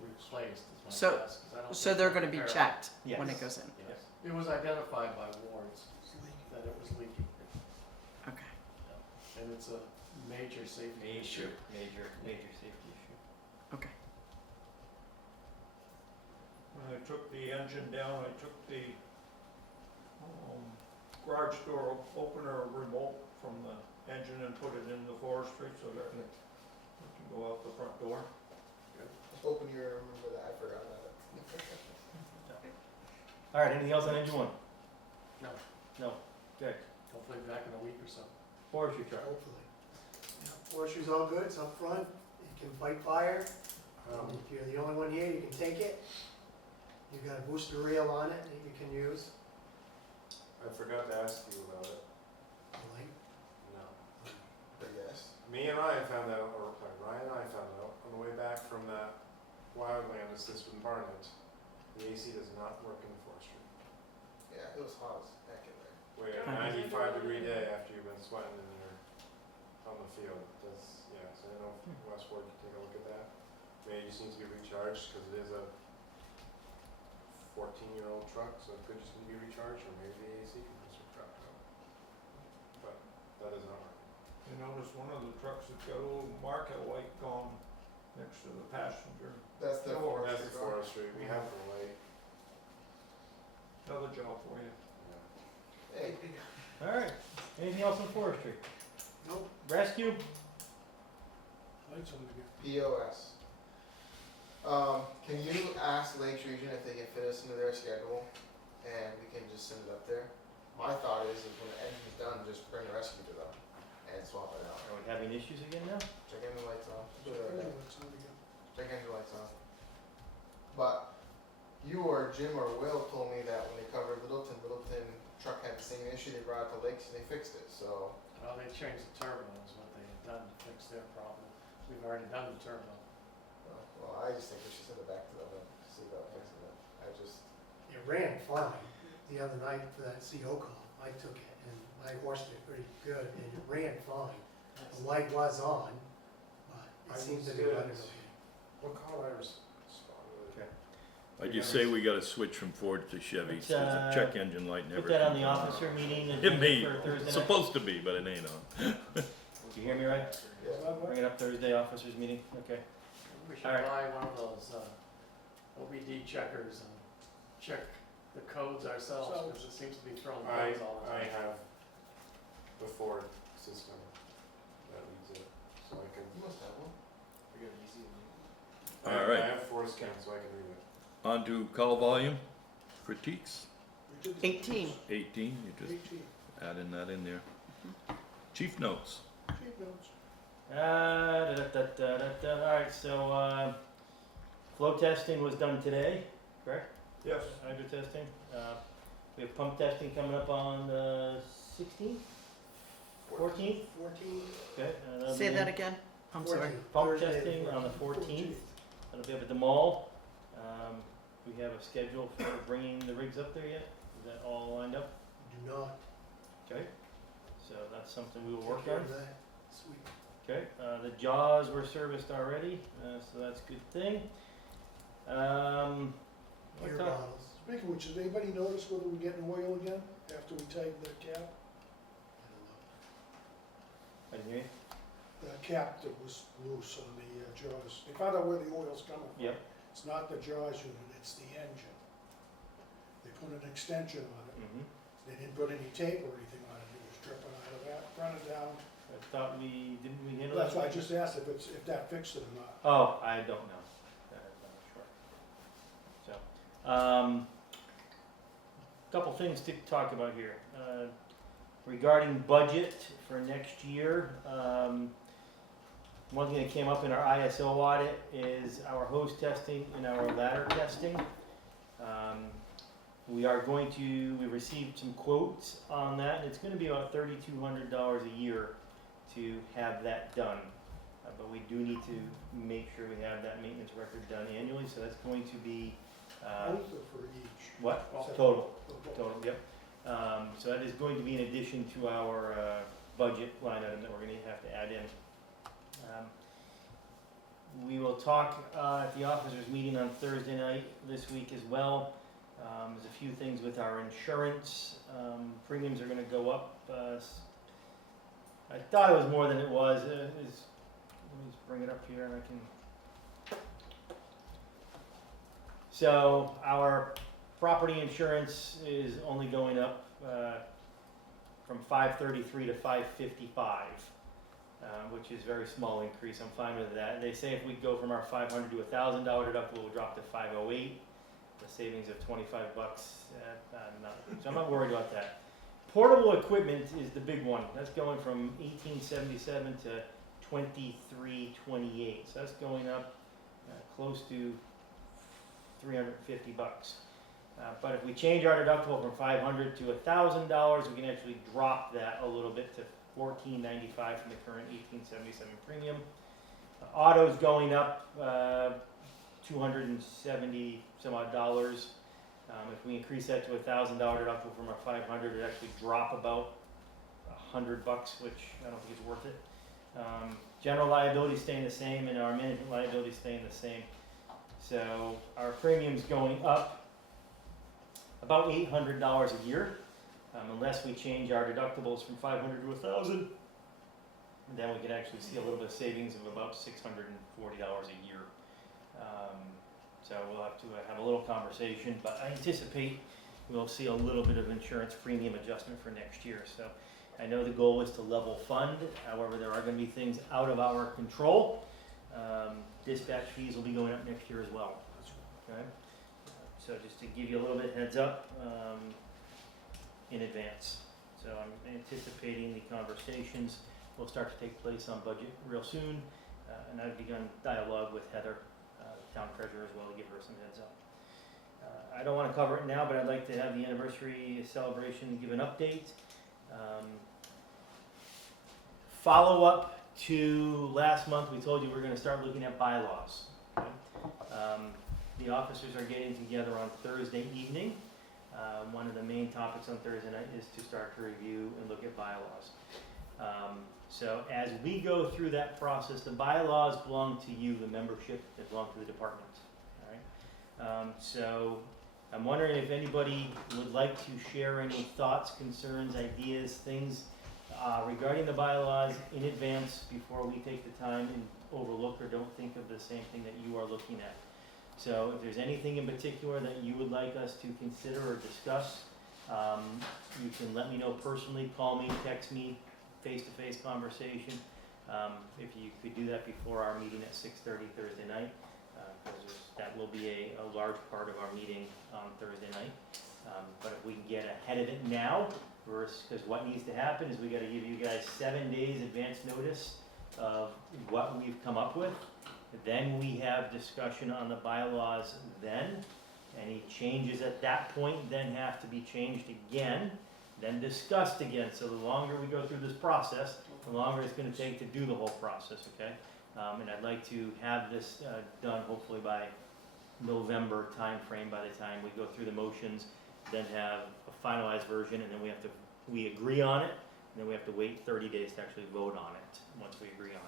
replaced, is my So- guess, 'cause I don't So think they're gonna be repairable. checked when Yes. it goes in? Yes. It was identified by wards that it was leaking, Okay. and it's a major safety issue. Major safety issue. Okay. When I took the engine down, I took the garage door opener remote from the engine and put it in the forestry so that it can go out the front door. I was hoping you remember that, I forgot about it. All right. Anything else on engine one? No. No. Okay. Hopefully back in a week or so. Forestry truck. Hopefully. Yeah, forestry's all good, it's up front, it can fight fire. If you're the only one here, you can take it. You've got a booster reel on it that you can use. I forgot to ask you about it. Like, No. But yes. Me and Ryan found out, or sorry, Ryan and I found out on the way back from that wildland assist with Barnet, the AC does not work in the forestry. Yeah, it was hot as heck in there. Wait, a 95-degree day after you've been sweating in there on the field. That's, yeah, so I don't know if West Ward can take a look at that. Maybe it just needs to be recharged because it is a 14-year-old truck, so it could just need to be recharged, or maybe the AC can be swapped out. that does not work. You notice one of the trucks has got a little marker light gone next to the passenger. That's the No, That's forestry the guard. forestry, we have the light, Another job for you. yeah. Hey, Alright, anything else on forestry? Nope, Rescue? lights on again. POS. Can you ask Lakes Region if they can fit us into their schedule and we can just send it up there? My thought is when the engine's done, just bring the rescue to them and swap it out. Are we having issues again now? Check engine lights on. Engine lights on again. Check engine lights on. But you or Jim or Will told me that when they covered Littleton truck had the same issue. They brought it to Lakes and they fixed it. So Well, they changed the turbo is what they had done to fix their problem. We've already done the turbo. well, I just think we should send it back to them and see about fixing it. I just It ran fine the other night for that CO call. I took it and I horsed it pretty good and it ran fine. The light was on, but I it seemed to be understood. running okay. What call I responded? I just say we gotta switch from Ford to Chevy, Let's, so the check engine light never. Put that on the comes officer meeting It may, for Thursday it's night. supposed to be, but it ain't on. Did you hear me right? Bring it up Thursday, officers meeting, okay. We should All right. buy one of those, OBD checkers and check the codes ourselves, because it seems to be throwing codes all the I time. have the Ford system that leads it, so I can. you must have one. We got an easy one. All right. I have Ford scan, so I can read it. On to call volume critiques, We did 18. 18, you just 18, adding that in there. Chief notes. cheap notes. Alright, so, flow testing was done today, correct? Yes. Hydro testing. We have pump testing coming up on the 16th? 14th? 14, Okay. that'll Say be that again. I'm sorry. 14. Pump Thursday the testing on the 14th. 14th. That'll be up at the mall. We have a schedule for bringing the rigs up there yet? Is that all lined up? Do not Okay. So that's something we will take work care on. of that this week. Okay, the jaws were serviced already, so that's a good thing. We'll Beer talk- bottles. Speaking of which, did anybody notice whether we're getting oil again after we tightened the cap? I didn't hear you. The cap that was loose on the jaws. They found out where the oil's coming from. Yep. It's not the jaws unit, it's the engine. They put an extension on it. Mm-hmm. They didn't put any tape or anything on it. It was dripping out of that, running down. I thought didn't we handle That's that? why I just asked if that fixed it or not. Oh, I don't know. I'm not sure. So, couple things to talk about here. Regarding budget for next year, one thing that came up in our ISO audit is our hose testing and our ladder testing. We received some quotes on that, and it's gonna be about $3,200 a year to have that done. But we do need to make sure we have that maintenance record done annually, so that's going to be, Both or for each? what? Separate. Total, Oh, both. total, yep. So that is going to be in addition to our, budget line item that we're gonna have to add in. We will talk, at the officers' meeting on Thursday night this week as well. There's a few things with our insurance, premiums are gonna go up, I thought it was more than it was, let me just bring it up here and I can. So, our property insurance is only going up, from $533 to $555, which is a very small increase, I'm fine with that. They say if we go from our $500 to $1,000 deductible, we'll drop to $508, the savings of $25, so I'm not worried about that. Portable equipment is the big one. That's going from $1877 to $2328. So that's going up close to $350. But if we change our deductible from $500 to $1,000, we can actually drop that a little bit to $1495 from the current $1877 premium. Auto's going up $270 some odd dollars. If we increase that to $1,000 deductible from our $500, it actually drop about $100, which I don't think is worth it. General liability staying the same, and our management liability staying the same. So our premium's going up about $800 a year. Unless we change our deductibles from 500 to 1,000, then we can actually see a little bit of savings of about $640 a year. So we'll have to have a little conversation, but I anticipate we'll see a little bit of insurance premium adjustment for next year. So I know the goal is to level fund, however, there are gonna be things out of our control. Dispatch fees will be going up next year as well, okay? So just to give you a little bit heads up, in advance. So I'm anticipating the conversations will start to take place on budget real soon, and I've begun dialogue with Heather, the town treasurer, as well, to give her some heads up. I don't want to cover it now, but I'd like to have the anniversary celebration give an update. Follow up to last month, we told you we're going to start looking at bylaws. Okay? The officers are getting together on Thursday evening. One of the main topics on Thursday night is to start to review and look at bylaws. So as we go through that process, the bylaws belong to you, the membership, they belong to the department. All right? So I'm wondering if anybody would like to share any thoughts, concerns, ideas, things regarding the bylaws in advance before we take the time and overlook or don't think of the same thing that you are looking at. So if there's anything in particular that you would like us to consider or discuss, you can let me know personally, call me, text me, face-to-face conversation. If you could do that before our meeting at 6:30 Thursday night, because that will be a large part of our meeting on Thursday night. But if we can get ahead of it now, because what needs to happen is we got to give you guys 7 days advance notice of what we've come up with. Then we have discussion on the bylaws then. Any changes at that point then have to be changed again, then discussed again. So the longer we go through this process, the longer it's going to take to do the whole process, okay? And I'd like to have this done hopefully by November timeframe, by the time we go through the motions, then have a finalized version, and then we agree on it, and then we have to wait 30 days to actually vote on it once we agree on it.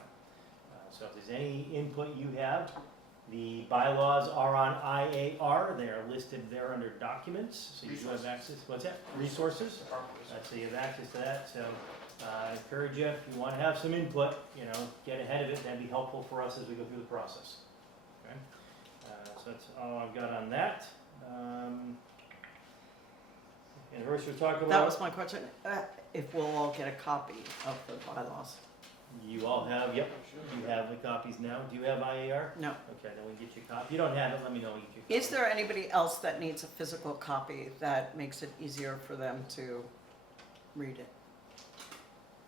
So if there's any input you have, the bylaws are on IAR. They are listed there under documents, so you do have access. What's that? Resources. So you have access to that. So I encourage you, if you want to have some input, get ahead of it. That'd be helpful for us as we go through the process. Okay. So that's all I've got on that. Anniversary to talk about. That was my question. If we'll all get a copy of the bylaws. You all have, yep, you have the copies now. Do you have IAR? No. Okay, then we can get you a copy. If you don't have it, let me know. We'll get you a copy. Is there anybody else that needs a physical copy that makes it easier for them to read it?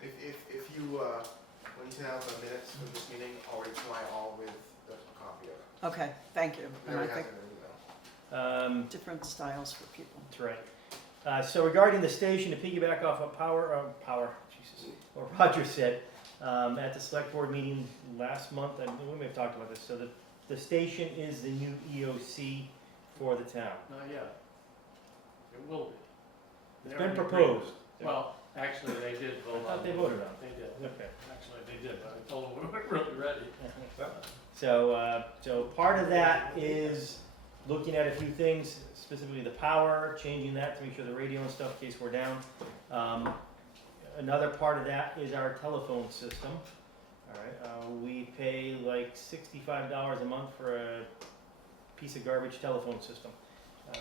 If you, when you send out the minutes of this meeting, I'll reply all with the copy of it. Okay, thank you. And Mary I has think it in an email. different styles for people. That's right. So regarding the station, to piggyback off of Jesus, what Roger said, at the select board meeting last month, we may have talked about this, so the station is the new EOC for the town. Not yet. It will be. It's They're been in proposed. agreement. Well, actually, they did vote on it. I thought they voted on it. They did. Okay. Actually, they did, but I told them we weren't really ready. So part of that is looking at a few things, specifically the power, changing that to make sure the radio and stuff, in case we're down. Another part of that is our telephone system. All right, we pay like $65 a month for a piece of garbage telephone system.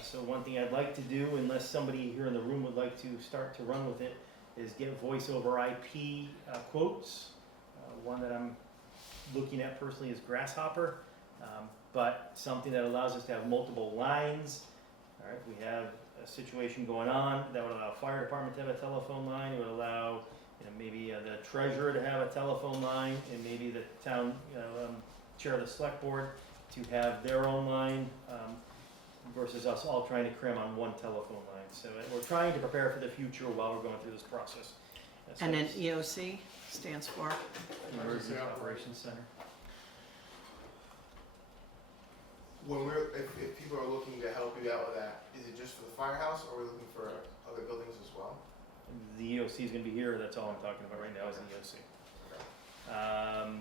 So one thing I'd like to do, unless somebody here in the room would like to start to run with it, is get voice over IP quotes. One that I'm looking at personally is Grasshopper, but something that allows us to have multiple lines. All right, we have a situation going on that would allow fire department to have a telephone line. It would allow, maybe the treasurer to have a telephone line, and maybe the town chair of the select board to have their own line, versus us all trying to cram on one telephone line. So we're trying to prepare for the future while we're going through this process. And then EOC stands for? Emergency Operations Center. If people are looking to help you out with that, is it just for the firehouse, or are we looking for other buildings as well? The EOC is going to be here. That's all I'm talking about right now is the EOC.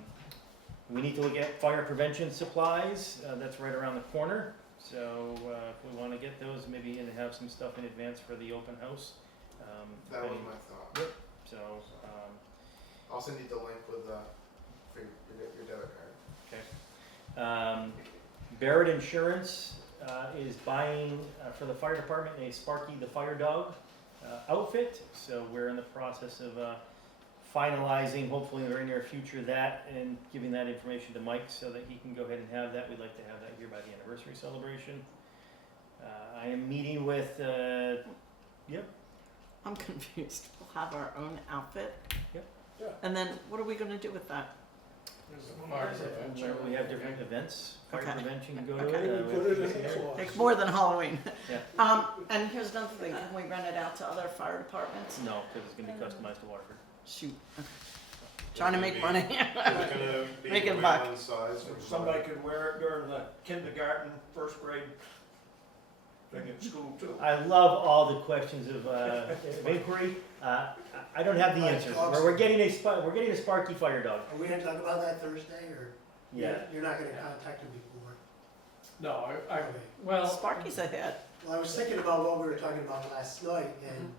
We need to look at fire prevention supplies. That's right around the corner. So if we want to get those, maybe and have some stuff in advance for the open house, That was my thought. So, I'll send you the link with for your debit card. Barrett Insurance is buying for the fire department a Sparky the Fire Dog outfit. So we're in the process of finalizing, hopefully in the very near future, that and giving that information to Mike so that he can go ahead and have that. We'd like to have that here by the anniversary celebration. I am meeting with, I'm confused. We'll have our own outfit? Yep. Yeah. And then what are we gonna do with that? Fire prevention. we have different events, fire Okay. prevention can go to Okay. it. We put it in the clause. Like more than Halloween. Yeah. And here's another thing, can we rent it out to other fire departments? No, because it's gonna be customized to Waterford. Shoot. Okay. Trying to make money. Is it gonna be Making buck. Wayland size or Somebody could wear it during the kindergarten, first grade thing at school too. I love all the questions of inquiry. I don't have the answers. We're getting a Sparky Fire Dog. Are we gonna talk about that Thursday, or? Yeah. You're not gonna contact him before? No, Okay. well, Sparky's ahead. Well, I was thinking about what we were talking about last night, and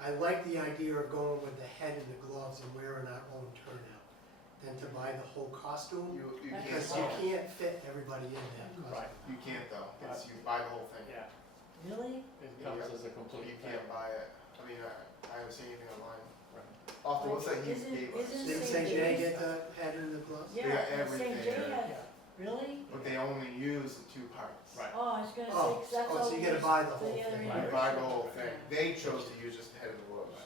I like the idea of going with the head and the gloves and wearing our own turnout, than to buy the whole costume, You can't. because you can't fit everybody in that costume. right, You can't though. It's, you buy the whole thing. yeah, Really? it comes as a complete You package. can't buy it. I mean, I haven't seen anything online. Right. Off the website he Isn't- gave us. isn't- Didn't St. J get the head and the gloves? They Yeah, got and everything St. J there. had, really? But they only use the 2 parts. Right. Oh, I was gonna say, Oh, 'cause that's all. so you we gotta used buy the for whole other thing. You years. buy the whole thing. They chose to use just the head and the gloves.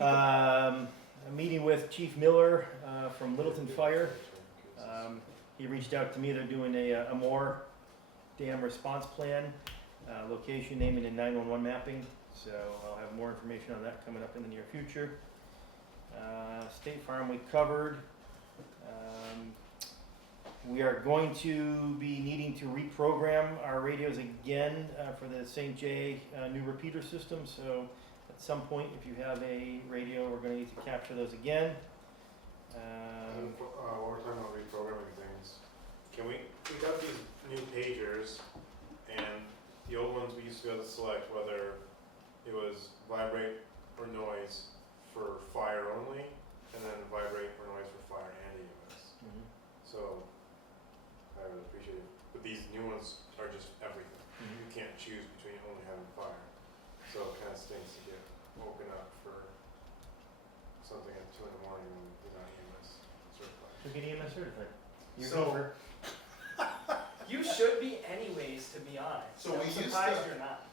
Oh. A meeting with Chief Miller from Littleton Fire. He reached out to me. They're doing a more dam response plan, location naming and 911 mapping. So I'll have more information on that coming up in the near future. State Farm we covered. We are going to be needing to reprogram our radios again for the St. J new repeater system. So at some point, if you have a radio, we're going to need to capture those again. While we're talking about reprogramming things, we got these new pagers, and the old ones we used to be able to select whether it was vibrate or noise for fire only, and then vibrate or noise for fire and EMS. So I would appreciate it, but these new ones are just everything. You can't choose between only having fire, so it kind of stinks to get woken up for something at 2 in the morning when you're not EMS certified. So get EMS certified. You're So- over. You should be anyways, to be honest. So we I'm used surprised to- you're not.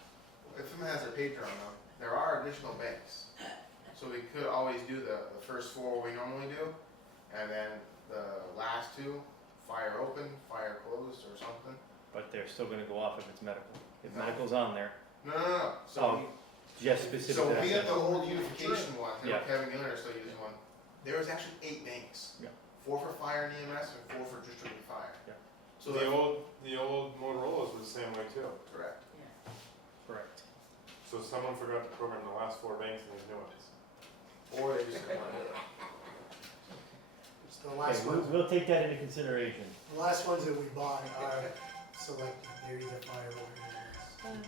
If someone has their pager on them, there are additional banks. So we could always do the first 4 we normally do, and then the last 2, fire open, fire closed, or something. But they're still going to go off if it's medical. If No. medical's on there, No. So Oh, just specific So to that. we got the old unification one, Yeah. Kevin Gillner still using one. There was actually 8 banks. Yeah. 4 for fire and EMS and 4 for distributed fire. Yeah. So The old Motorola's were the same way too. correct. Correct. So someone forgot to program the last 4 banks in these new ones. Or they just combined it. It's the last Okay, ones, we'll take that into consideration. the last ones that we bought are selected, they're either fire or EMS.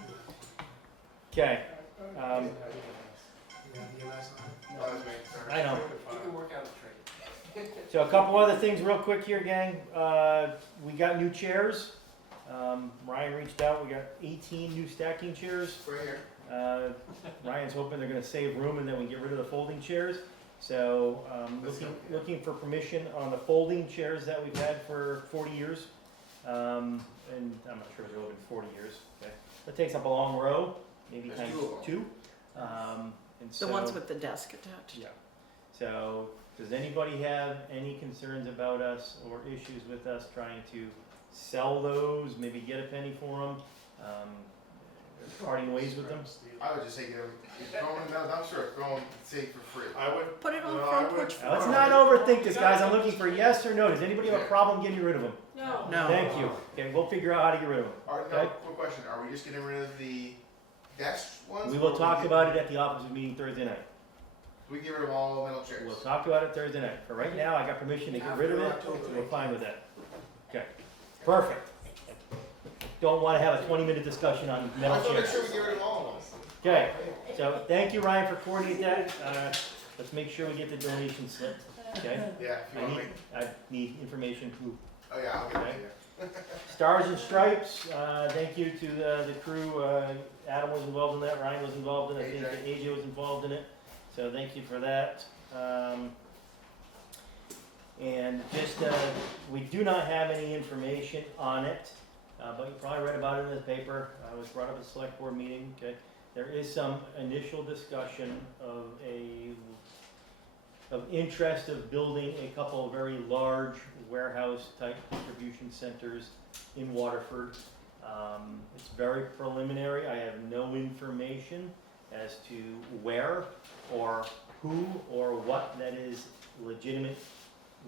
Okay. You have EMS on it? That was me, sorry. I know. You can work out a trade. So a couple other things real quick here, gang. We got new chairs. Ryan reached out. We got 18 new stacking chairs. Right here. Ryan's hoping they're gonna save room and then we get rid of the folding chairs. So, looking for permission on the folding chairs that we've had for 40 years. And I'm not sure if they're over 40 years, okay? That takes up a long row, maybe There's times 2 of 'em. 2. And The so, ones with the desk attached. yeah. So, does anybody have any concerns about us or issues with us trying to sell those, maybe get a penny for them? Parting ways with them? I would just say, get them, throw them in the dumpster, throw them, say for free. I would. Put it on No, front I would- porch. Now, let's not overthink this, guys. I'm looking for yes or no. Does anybody have a problem getting rid of them? No. No. Thank you. Okay, we'll figure out how to get rid of them. No, Okay. quick question, are we just getting rid of the desk ones? We or will talk get- about it at the officers meeting Thursday night. We get rid of all metal chairs. We'll talk about it Thursday night. For right now, I got permission to get rid of it, so we're fine with that. Okay, perfect. don't wanna have a 20-minute discussion on I metal thought make chairs. sure we get rid of all of them. Okay, so thank you, Ryan, for coordinating that. Let's make sure we get the donation slip, okay? Yeah, if you I want need, me. I need information who. Oh, yeah, I'll get Okay. it to you. Stars and Stripes, thank you to the crew. Adam was involved in that, Ryan was involved in it, I think that AJ was involved in it. So thank you for that. And just, we do not have any information on it, but you probably read about it in the paper. It was brought up at a select board meeting, okay? There is some initial discussion of interest of building a couple of very large warehouse type distribution centers in Waterford. It's very preliminary. I have no information as to where or who or what that is legitimate,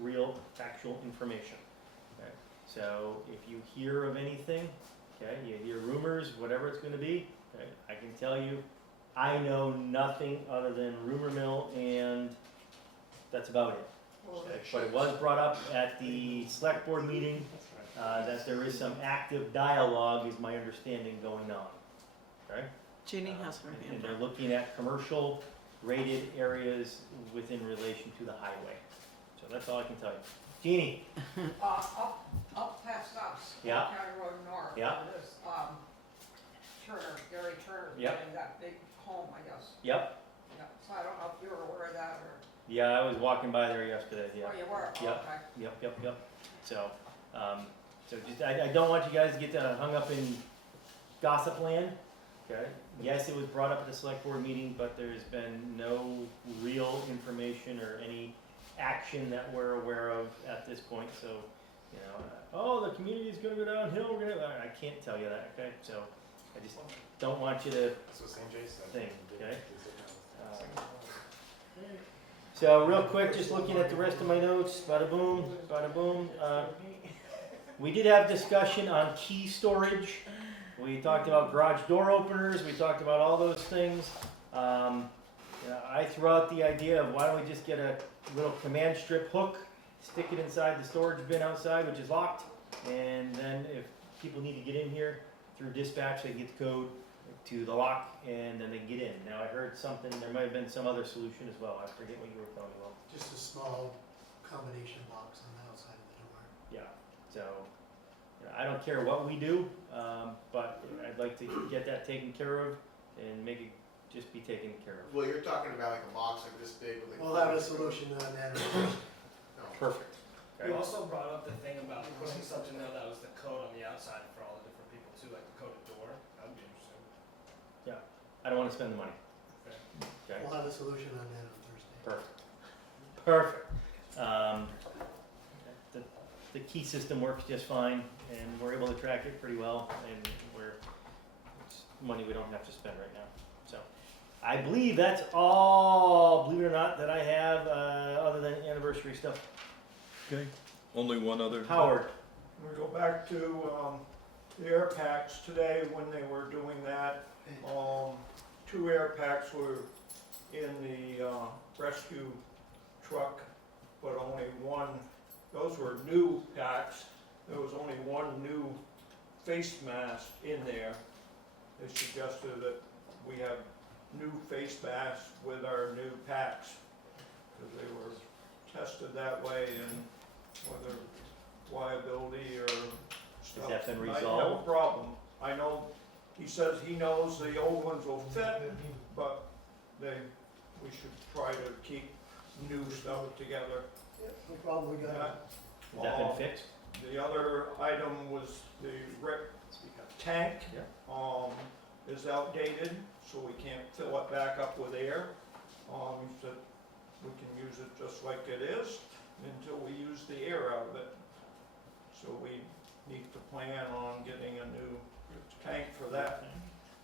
real, factual information. Okay? So if you hear of anything, okay, you hear rumors, whatever it's gonna be, okay, I can tell you, I know nothing other than rumor mill, and that's about it. Okay, but it was brought up at the select board meeting, that there is some active dialogue, is my understanding, going on. Okay? Jeannie has her And hand they're up. looking at commercial rated areas within relation to the highway. So that's all I can tell you. Jeannie? Up past us. Yeah. County Road North. Yeah. There's, Turner, Gary Turner's Yep. getting that big home, I guess. Yep. Yeah, so I don't know if you were aware of that or, Yeah, I was walking by there yesterday, yeah. oh, you were, oh, Yep. okay. Yep. So, so just, I don't want you guys to get hung up in gossip land, okay? Yes, it was brought up at the select board meeting, but there's been no real information or any action that we're aware of at this point, so, you know, oh, the community's gonna go downhill, I can't tell you that, okay? So, I just don't want you to That's what St. J said. think, okay? So real quick, just looking at the rest of my notes, bada boom, bada boom. We did have discussion on key storage. We talked about garage door openers, we talked about all those things. You know, I threw out the idea of why don't we just get a little command strip hook, stick it inside the storage bin outside, which is locked, and then if people need to get in here through dispatch, they get the code to the lock, and then they can get in. Now, I heard something, there might have been some other solution as well, I forget what you were talking about. Just a small combination box on the outside of the door. Yeah, so, you know, I don't care what we do, but I'd like to get that taken care of and make it just be taken care of. Well, you're talking about like a box like this big with like. We'll have a solution on that. No. Perfect. You also brought up the thing about putting something there that was the code on the outside for all the different people too, like the coded door. That'd be interesting. I don't wanna spend the money. Okay. Okay, We'll have a solution on that on Thursday. perfect. The key system works just fine, and we're able to track it pretty well, and it's money we don't have to spend right now. So, I believe that's all, believe it or not, that I have, other than anniversary stuff. Okay. Only one other. Howard? We go back to, the air packs today when they were doing that. 2 air packs were in the, rescue truck, but only one, those were new packs. There was only one new face mask in there. They suggested that we have new face masks with our new packs, because they were tested that way, and whether liability or stuff. that been I have resolved? a problem. I know, he says he knows the old ones will fit, but we should try to keep new stuff together. Yeah, no problem, we got it. Has that been fixed? The other item was the tank, is outdated, so we can't fill it back up with air. He said we can use it just like it is until we use the air out of it. So we need to plan on getting a new tank for that.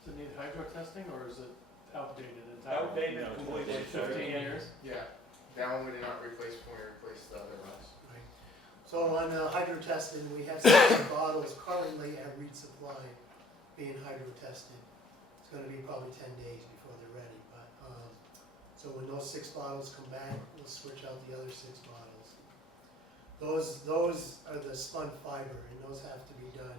Does it need hydro testing or is it outdated entirely? Outdated completely. 15 years? Yeah, that one we did not replace when we replaced the other ones. Right. So on hydro testing, we have 6 bottles currently at Reed Supply being hydro tested. It's gonna be probably 10 days before they're ready, but, so when those 6 bottles come back, we'll switch out the other 6 bottles. Those are the spun fiber, and those have to be done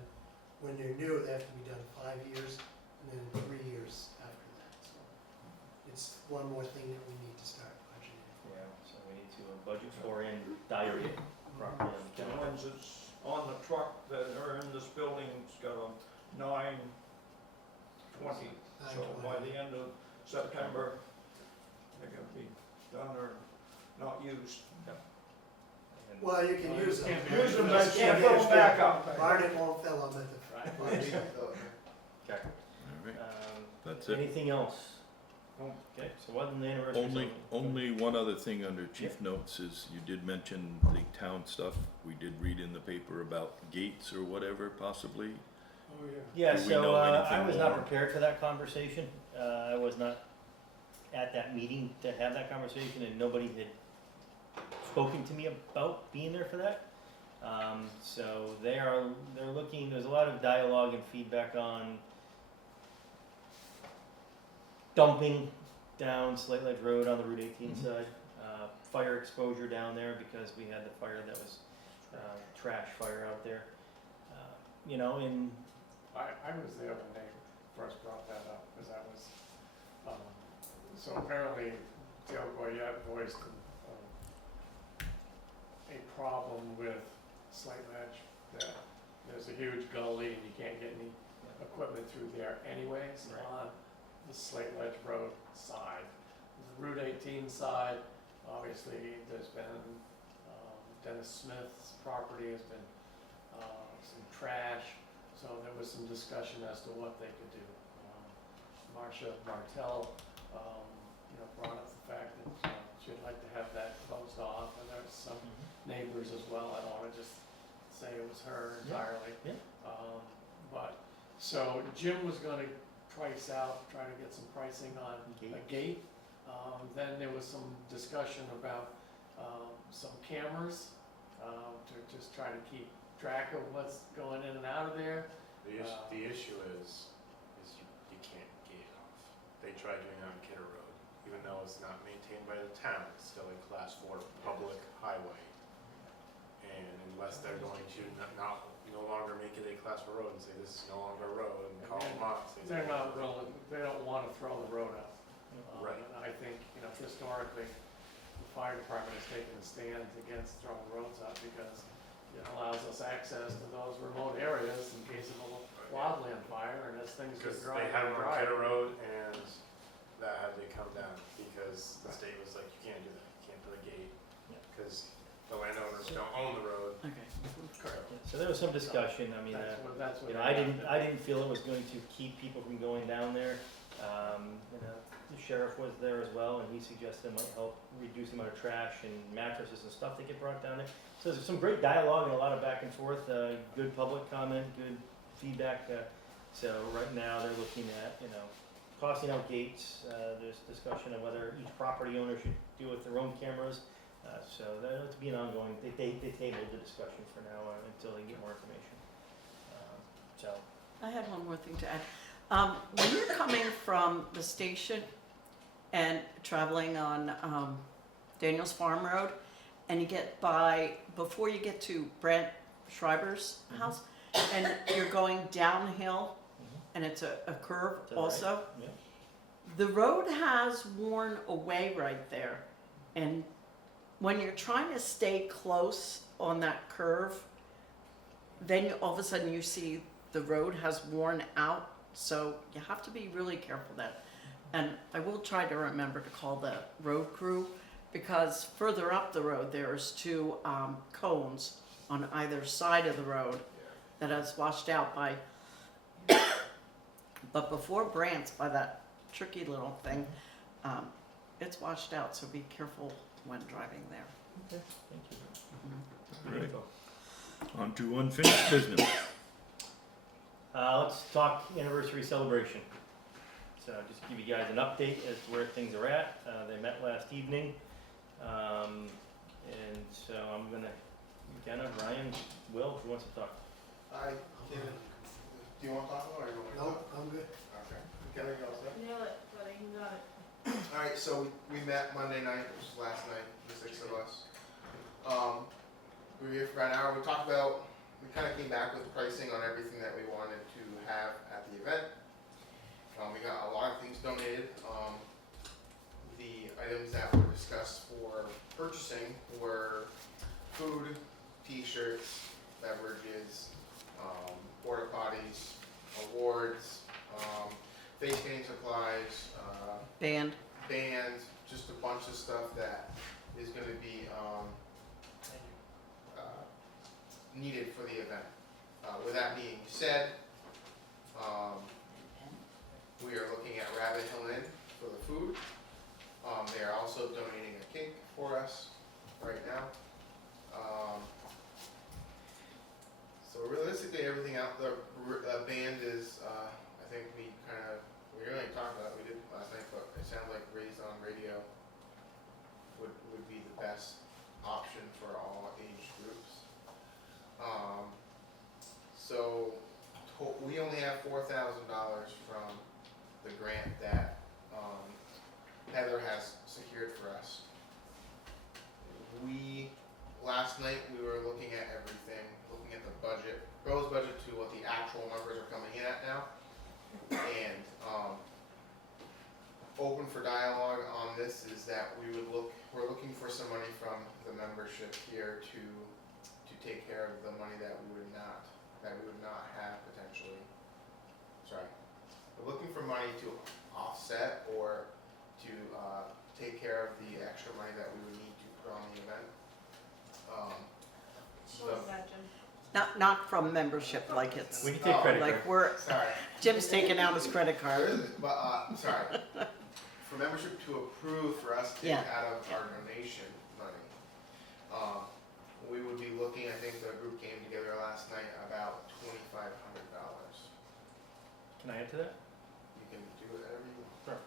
when they're new, they have to be done 5 years, and then 3 years after that, so. It's one more thing that we need to start budgeting for. Yeah, so we need to budget for and diary it properly on the The calendar. ones that's on the truck that are in this building's got a 9/20. So by the end of September, they're gonna be done or not used. And Well, you can use them. Use them, but Yeah, can't fill them back up. Barnet won't fill them at the. Right. Yeah, we can fill it. Okay. All right, that's it. Anything else? Okay, so what in the anniversary? Only one other thing under chief notes is you did mention the town stuff. We did read in the paper about gates or whatever possibly. Oh, yeah. Yeah, Do we so know I anything was not more? prepared for that conversation. I was not at that meeting to have that conversation, and nobody had spoken to me about being there for that. So they're looking, there's a lot of dialogue and feedback on dumping down Slate Ledge Road on the Route 18 side, fire exposure down there because we had the fire that was trash fire out there. You know, and I was there when they first brought that up, because that was, so apparently Dale Goyette voiced a problem with Slate Ledge, that there's a huge gully and you can't get any equipment through there anyways Right. on the Slate Ledge Road side. The Route 18 side, obviously, there's been, Dennis Smith's property has been, some trash, so there was some discussion as to what they could do. Marcia Martell, brought up the fact that she'd like to have that closed off, and there's some neighbors as well. I don't wanna just say it was her entirely. Yeah. But, so Jim was gonna try to get some pricing on a gate. Then there was some discussion about, some cameras, to just try to keep track of what's going in and out of there. The issue is you can't gate it off. They tried doing that on Kidder Road, even though it's not maintained by the town, it's still a class 4 public highway. And unless they're going to no longer make it a class 4 road and say this is no longer a road and call them up. Say They're not really, they don't wanna throw the road out. Right. And I think, historically, the fire department has taken a stand against throwing roads out because it allows us access to those remote areas in case of a wildland fire and as things get Because dry. they had them on dry. Kidder Road and that had to come down because the state was like, you can't do that, you can't put a gate. Because the landowners don't own the road. Okay. Correct. so there was some discussion. I mean, That's what. you know, I didn't feel it was going to keep people from going down there. The sheriff was there as well, and he suggested it might help reduce the amount of trash and mattresses and stuff that get brought down there. So there's some great dialogue and a lot of back and forth, good public comment, good feedback. So right now they're looking at, tossing out gates. There's discussion of whether each property owner should deal with their own cameras. So that'll be an ongoing, they tabled the discussion for now until they get more information. So. I had one more thing to add. When you're coming from the station and traveling on Daniels Farm Road, and you get before you get to Brent Schreiber's house, and you're going downhill, and it's a curve To the also, right, yeah. the road has worn away right there. And when you're trying to stay close on that curve, then all of a sudden you see the road has worn out. So you have to be really careful then. And I will try to remember to call the road crew, because further up the road, there's 2 cones on either side of the road that has washed out by, but before Brant's, by that tricky little thing, it's washed out, so be careful when driving there. Okay, thank you. All right. On to unfinished business. Let's talk anniversary celebration. So just to give you guys an update as to where things are at. They met last evening. And so I'm gonna, McKenna, Ryan, Will, who wants to talk? Do you want to talk about it or you want me to talk? Nope, I'm good. Okay. Can I go set? Nail it, buddy, you got it. Alright, so we met Monday night, which was last night, the 6 of us. We were here for about an hour, we talked about, we kind of came back with pricing on everything that we wanted to have at the event. We got a lot of things donated. The items that were discussed for purchasing were food, t-shirts, beverages, porta potties, awards, face painting supplies, Band. bands, just a bunch of stuff that is going to be needed for the event. With that being said, we are looking at Rabbit Hill Inn for the food. They are also donating a cake for us right now. So realistically, everything out the band is, I think we really talked about it, we did last night, but it sounds like Raised on Radio would be the best option for all age groups. So we only have $4,000 from the grant that Heather has secured for us. Last night we were looking at everything, looking at the budget, proposed budget to what the actual numbers are coming in at now. And open for dialogue on this is that we're looking for some money from the membership here to take care of the money that we would not have potentially. Sorry. We're looking for money to offset or to take care of the extra money that we would need to put on the event. What was that, Jim? Not from membership, like it's, We can take credit like card. Sorry. Jim's taking out his credit There card. isn't, but sorry. For membership to approve for us to take Yeah. out of our donation money, we would be looking, I think the group came together last night, about $2,500. Can I add to that? You can do whatever you want.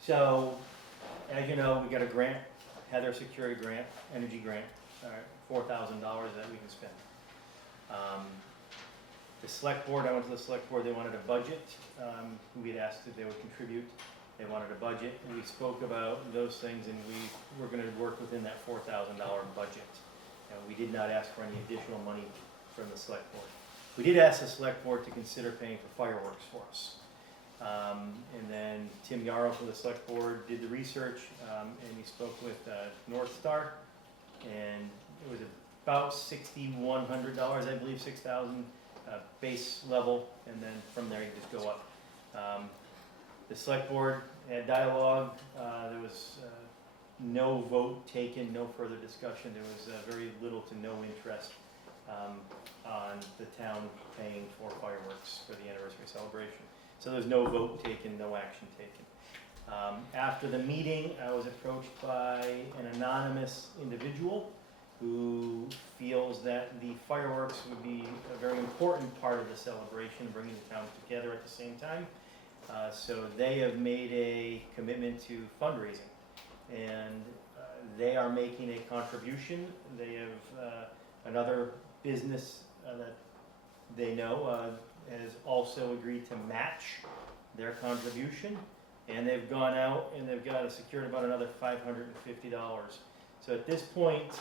So, as you know, we got a grant, Heather secured a grant, energy grant, $4,000 that we can spend. The select board, I went to the select board, they wanted a budget. We had asked if they would contribute. They wanted a budget, and we spoke about those things, and we were gonna work within that $4,000 budget. We did not ask for any additional money from the select board. We did ask the select board to consider paying for fireworks for us. And then Tim Yarrow from the select board did the research, and he spoke with North Star, and it was about $6,100, I believe, 6,000 base level, and then from there you just go up. The select board had dialogue. There was no vote taken, no further discussion. There was very little to no interest on the town paying for fireworks for the anniversary celebration. So there's no vote taken, no action taken. After the meeting, I was approached by an anonymous individual who feels that the fireworks would be a very important part of the celebration, bringing the town together at the same time. So they have made a commitment to fundraising, and they are making a contribution. They have another business that they know has also agreed to match their contribution, and they've gone out and they've got secured about another $550. So at this point,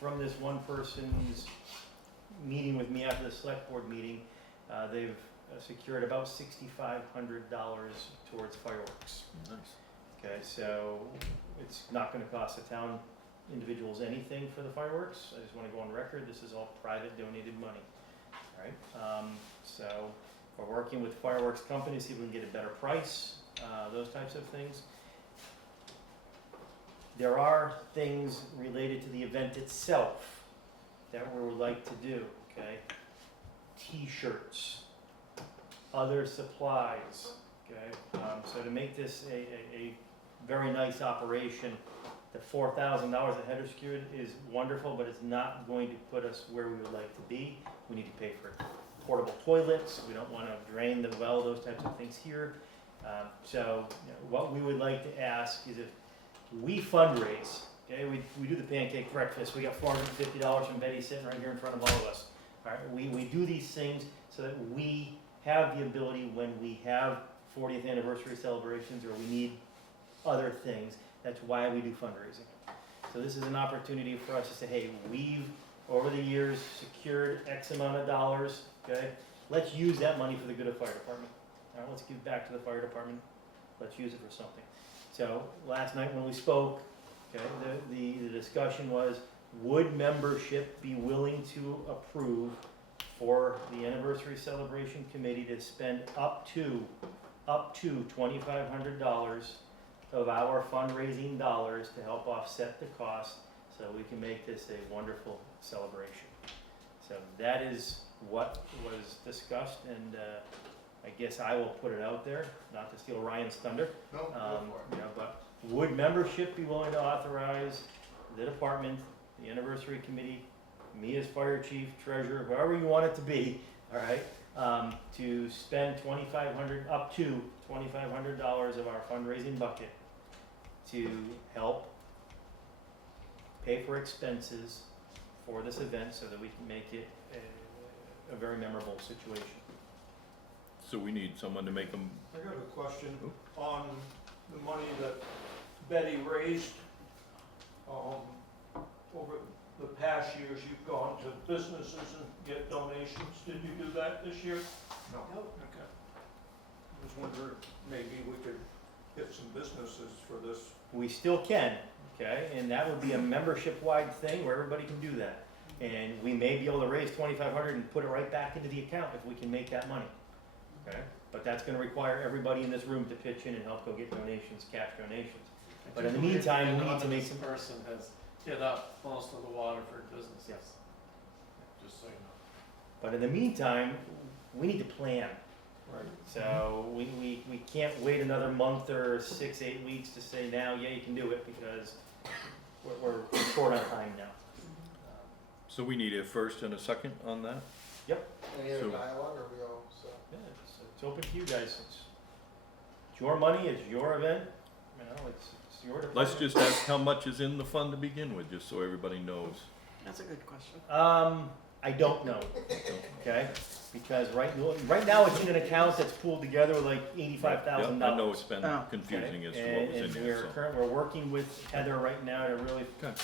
from this one person's meeting with me after the select board meeting, they've secured about $6,500 towards fireworks. Nice. Okay, so it's not gonna cost the town individuals anything for the fireworks. I just wanna go on record, this is all private donated money, all right? So we're working with fireworks companies, see if we can get a better price, those types of things. There are things related to the event itself that we would like to do, okay? T-shirts, other supplies, okay? So to make this a very nice operation, the $4,000 that Heather secured is wonderful, but it's not going to put us where we would like to be. We need to pay for portable toilets, we don't wanna drain the well, those types of things here. So you know, what we would like to ask is if we fundraise, okay, we do the pancake breakfast, we got $450 from Betty sitting right here in front of all of us. All right, we do these things so that we have the ability when we have 40th anniversary celebrations or we need other things. That's why we do fundraising. So this is an opportunity for us to say, hey, we've over the years, secured X amount of dollars, okay? Let's use that money for the good of fire department. All right, let's give back to the fire department. Let's use it for something. So last night when we spoke, okay, the discussion was, would membership be willing to approve for the anniversary celebration committee to spend up to $2,500 of our fundraising dollars to help offset the cost so we can make this a wonderful celebration. So that is what was discussed, and I guess I will put it out there, not to steal Ryan's thunder. No, go for it. You know, but would membership be willing to authorize the department, the anniversary committee, me as fire chief, treasurer, whoever you want it to be, all right, to spend up to $2,500 of our fundraising bucket to help pay for expenses for this event so that we can make it a very memorable situation. So we need someone to make them. I got a question on the money that Betty raised. Over the past years, you've gone to businesses and get donations. Did you do that this year? No. Nope. Okay. I was wondering, maybe we could get some businesses for this. We still can, okay, and that would be a membership-wide thing where everybody can do that. And we may be able to raise $2,500 and put it right back into the account if we can make that money, okay? But that's gonna require everybody in this room to pitch in and help go get donations, cash donations. But in the meantime, we need to make some. Person has hit up most of the Waterford businesses. Yes. Just so you know. But in the meantime, we need to plan. Right. So we can't wait another month or 6-8 weeks to say now, yeah, you can do it, because we're short on time now. So we need a first and a second on that? Any other So- dialogue, or we all set? Yeah, it's open to you guys. It's your money, it's your event, you know, it's your department. Let's just ask how much is in the fund to begin with, just so everybody knows. That's a good question. I don't know, okay? Because right now it's in an account that's pooled together with like $85,000. Yeah, I know it's been Oh. confusing as to what was in And there, so. we're working with Heather right now to really Okay.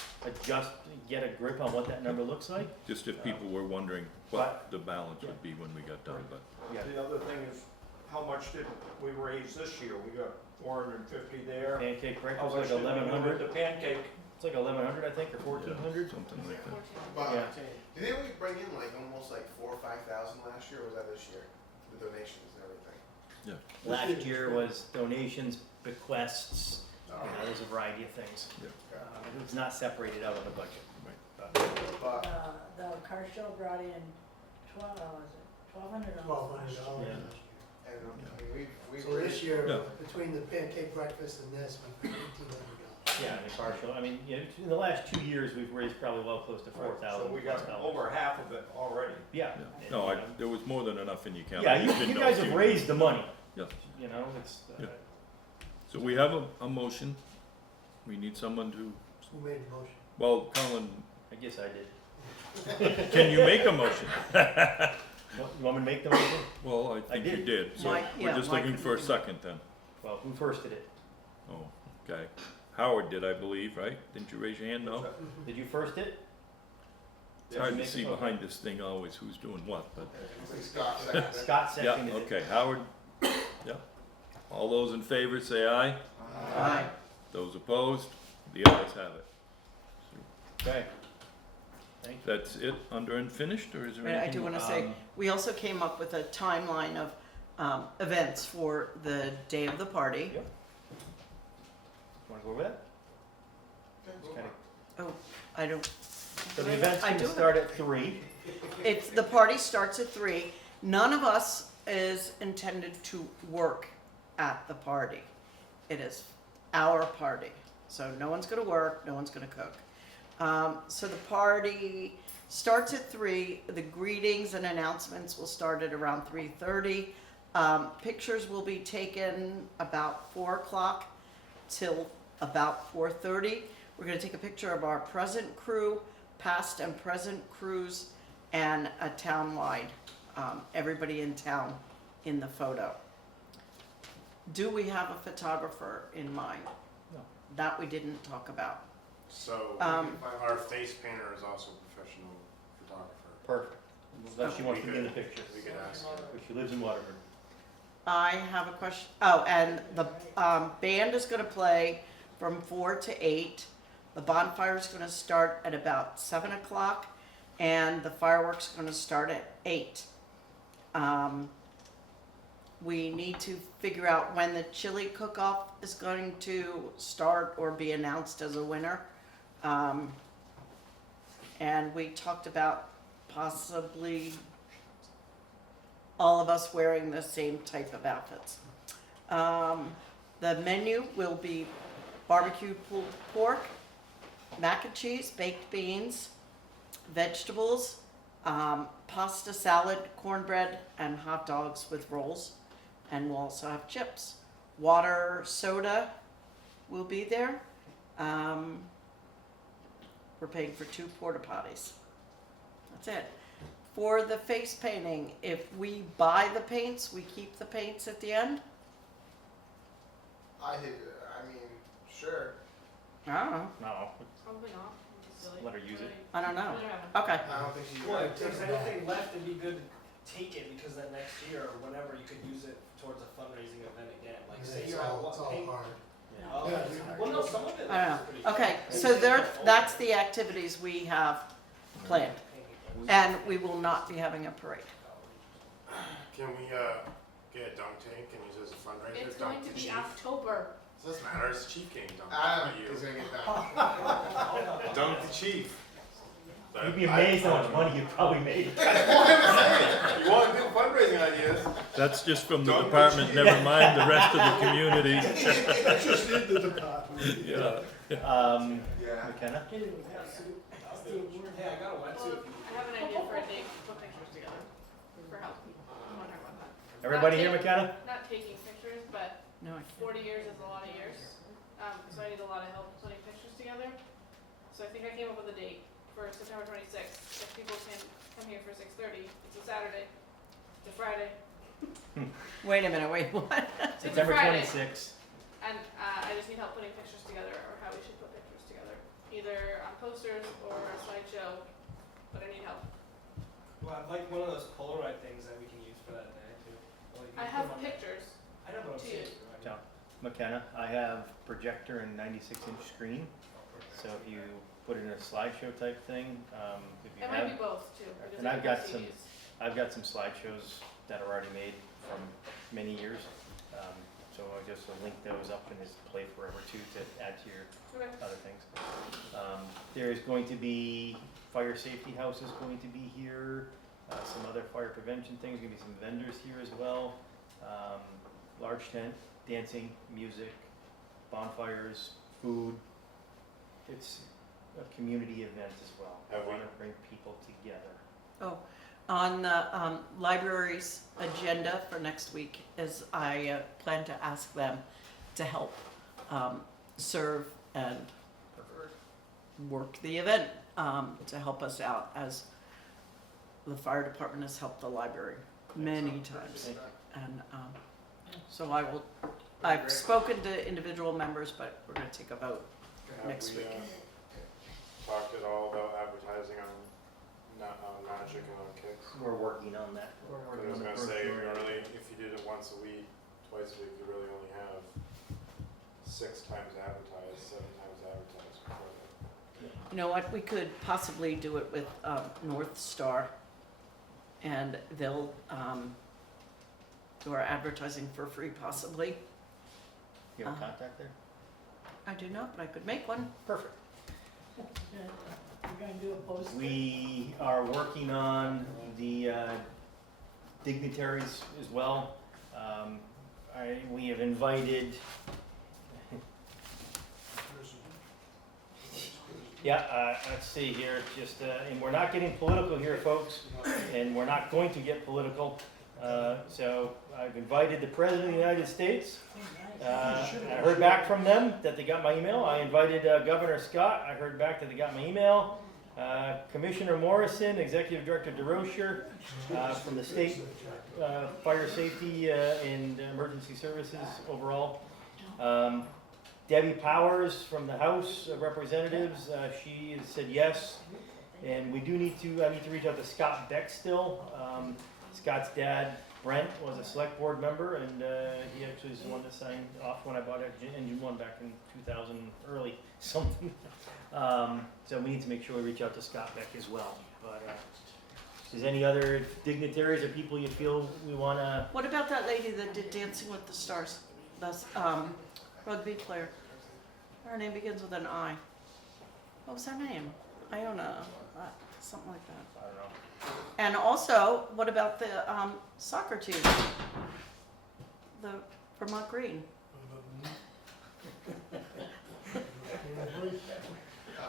get a grip on what that number looks like. Just if people were wondering what the balance would be when we got done, but. Yeah, The other thing is, how much did we raise this year? We got 450 there. pancake How breakfast much like did we do 1,100. with the pancake? It's like 1,100, I think, or 1,400. Something like that. But Yeah. didn't we bring in like almost like 4,000 or 5,000 last year, or was that this year? The donations and everything. Last year was donations, bequests, you know, there's a variety of things. Yeah. It was not separated out of the budget. But The car show brought in $1,200. $1,200. Yeah. and I mean, we So this year, Yeah. between the pancake breakfast and this, we paid $1,800. Yeah, and the car show, I mean, in the last 2 years, we've raised probably well close to $4,000. So we got over half of it already. Yeah. Yeah. No, there was more than enough in the account. Yeah, I just didn't you know guys if have raised the money. Yeah. You know, it's, Yeah. So we have a motion. We need someone to, Who made the motion? well, Colin, I guess I did. can you make a motion? You want me to make the motion? Well, I think you did. did, so Mike- we're yeah, just Mike looking for a couldn't- second then. Well, who first did it? Oh, okay. Howard did, I believe, right? Didn't you raise your hand? No? Did you first it? It's hard to Make see it- okay. behind this thing always who's doing what, but. I think Scott seconded it. Scott Yeah, seconded it. okay, Howard, yeah. All those in favor say aye. Aye. Those opposed, the ayes have it. Okay. Thank you. That's it, under unfinished, or is there Right, I anything? do wanna say, we also came up with a timeline of, events for the day of the party. Yep. Want to go over that? Okay, It's go kinda- for it. I don't. So the event's I gonna do start at 3. It's, the party starts at 3. None of us is intended to work at the party. It is our party. So no one's gonna work, no one's gonna cook. So the party starts at 3. The greetings and announcements will start at around 3:30. Pictures will be taken about 4 o'clock till about 4:30. We're gonna take a picture of our present crew, past and present crews, and a townwide, everybody in town in the photo. Do we have a photographer in mind? No. That we didn't talk about. So, Um, our face painter is also a professional photographer. Perfect. Unless she wants to be in the picture. We could ask her. But she lives in Waterford. I have a question. Oh, and the band is going to play from 4 to 8. The bonfire is going to start at about 7 o'clock, and the fireworks are going to start at 8. We need to figure out when the chili cook-off is going to start or be announced as a winner. And we talked about possibly all of us wearing the same type of outfits. The menu will be barbecue pulled pork, mac and cheese, baked beans, vegetables, pasta salad, cornbread, and hot dogs with rolls. And we'll also have chips. Water, soda will be there. We're paying for 2 porta potties. That's it. For the face painting, if we buy the paints, we keep the paints at the end? I mean, sure. I don't know. No, Probably not. just let her use it. I don't know. Really haven't. Okay. I don't think she. Well, if there's anything left, it'd be good to take it because then next year or whenever you could use it towards a fundraising event again. Like say It's you're at all what paint? hard. Oh, Yeah, well, no, some of it. I don't is know. pretty Okay, good. so that's the activities we have planned. And we will not be having a parade. Can we, get a dunk tank and use it as a fundraiser? It's Dunk going to the be chief? October. Doesn't matter, it's Chief King dunk, Adam not you. is gonna get that. Dunk the chief. You'd be amazed how much money you probably made. That's what I'm saying. You want good fundraising ideas? That's just from the Don't department, push. never mind the rest of the community. Just in the department. Yeah. Yeah. McKenna? Hey, I got a wetsuit. I have an idea for a date to put pictures together for help. I want to talk about that. Everybody here, McKenna? Not taking pictures, but No, I can't. 40 years is a lot of years. So I need a lot of help putting pictures together. So I think I came up with a date for September 26th. If people can come here for 6:30, it's a Saturday. It's a Friday. Wait a minute, wait, what? September Friday. 26th. And I just need help putting pictures together or how we should put pictures together. Either on posters or a slideshow, but I need help. Well, I'd like one of those Polaroid things that we can use for that day too. Like, you I put have 'em on- pictures. I know, but I'm to saying. use. John. McKenna, I have projector and 96-inch screen. So if you put it in a slideshow type thing, if you It might be have, both too. because and I I've have got some- CDs. I've got some slideshows that are already made from many years. So I'll just link those up in this Play Forever too to add to your Okay. other things. There's going to be, fire safety house is going to be here, some other fire prevention things, gonna be some vendors here as well. Large tent, dancing, music, bonfires, food. It's a community event as well. I Have we- wanna bring people together. Oh, on the library's agenda for next week is I plan to ask them to help serve and work the event to help us out, as the fire department has helped the library many times. And so I've spoken to individual members, but we're gonna take a vote next week. Talked at all about advertising on Magic and on Kicks? We're working on that. We're I working was on the gonna say, brochure. really, if you did it once a week, twice a week, you really only have 6 times advertised, 7 times advertised before that. You know what, we could possibly do it with North Star, and they'll do our advertising for free possibly. You have a contact there? I do not, but I could make one. Perfect. We're gonna do a poster. We are working on the dignitaries as well. We have invited, let's see here, just, and we're not getting political here, folks, and we're not going to get political. So I've invited the President of the United States. I heard back from them that they got my email. I invited Governor Scott. I heard back that they got my email. Commissioner Morrison, Executive Director DeRocher from the state fire safety and emergency services overall. Debbie Powers from the House of Representatives, she has said yes. And we do need to, I need to reach out to Scott Beck still. Scott's dad, Brent, was a select board member, and he actually is the one that signed off when I bought engine one back in 2000, early something. So we need to make sure we reach out to Scott Beck as well. But is any other dignitaries or people you feel we wanna? What about that lady that did Dancing with the Stars? That's, rugby player. Her name begins with an I. What was her name? Iona, something like that. I don't know. And also, what about the soccer team? The Vermont Green.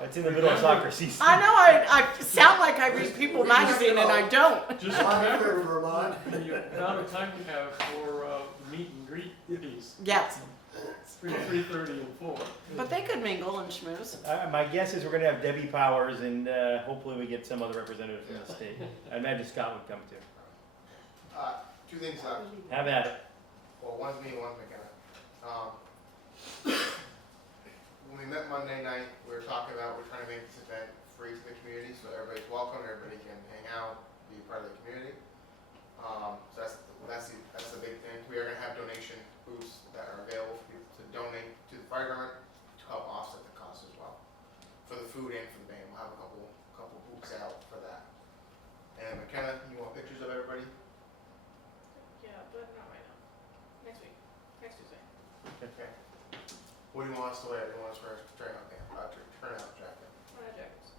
It's in the middle of soccer season. I know, I sound like I read People magazine and I don't. Just remember, Vermont, the amount of time you have for meet and greet goodies. Yes, 3:30 and 4. but they could mingle and schmooze. My guess is we're gonna have Debbie Powers, and hopefully we get some other representative from the state. I imagine Scott would come too. Two things left. Have at it. Well, one's me, one's McKenna. When we met Monday night, we were talking about we're trying to make this event free to the community, so everybody's welcome, everybody can hang out, be part of the community. So that's the big thing. We are gonna have donation booths that are available for people to donate to the fire department to help offset the cost as well. For the food and for the band, we'll have a couple booths out for that. And McKenna, you want pictures of everybody? Yeah, but not right now. Next week. Next Tuesday. Okay. What do you want us to wear? Do you want us to wear a turnout jacket? Jackets.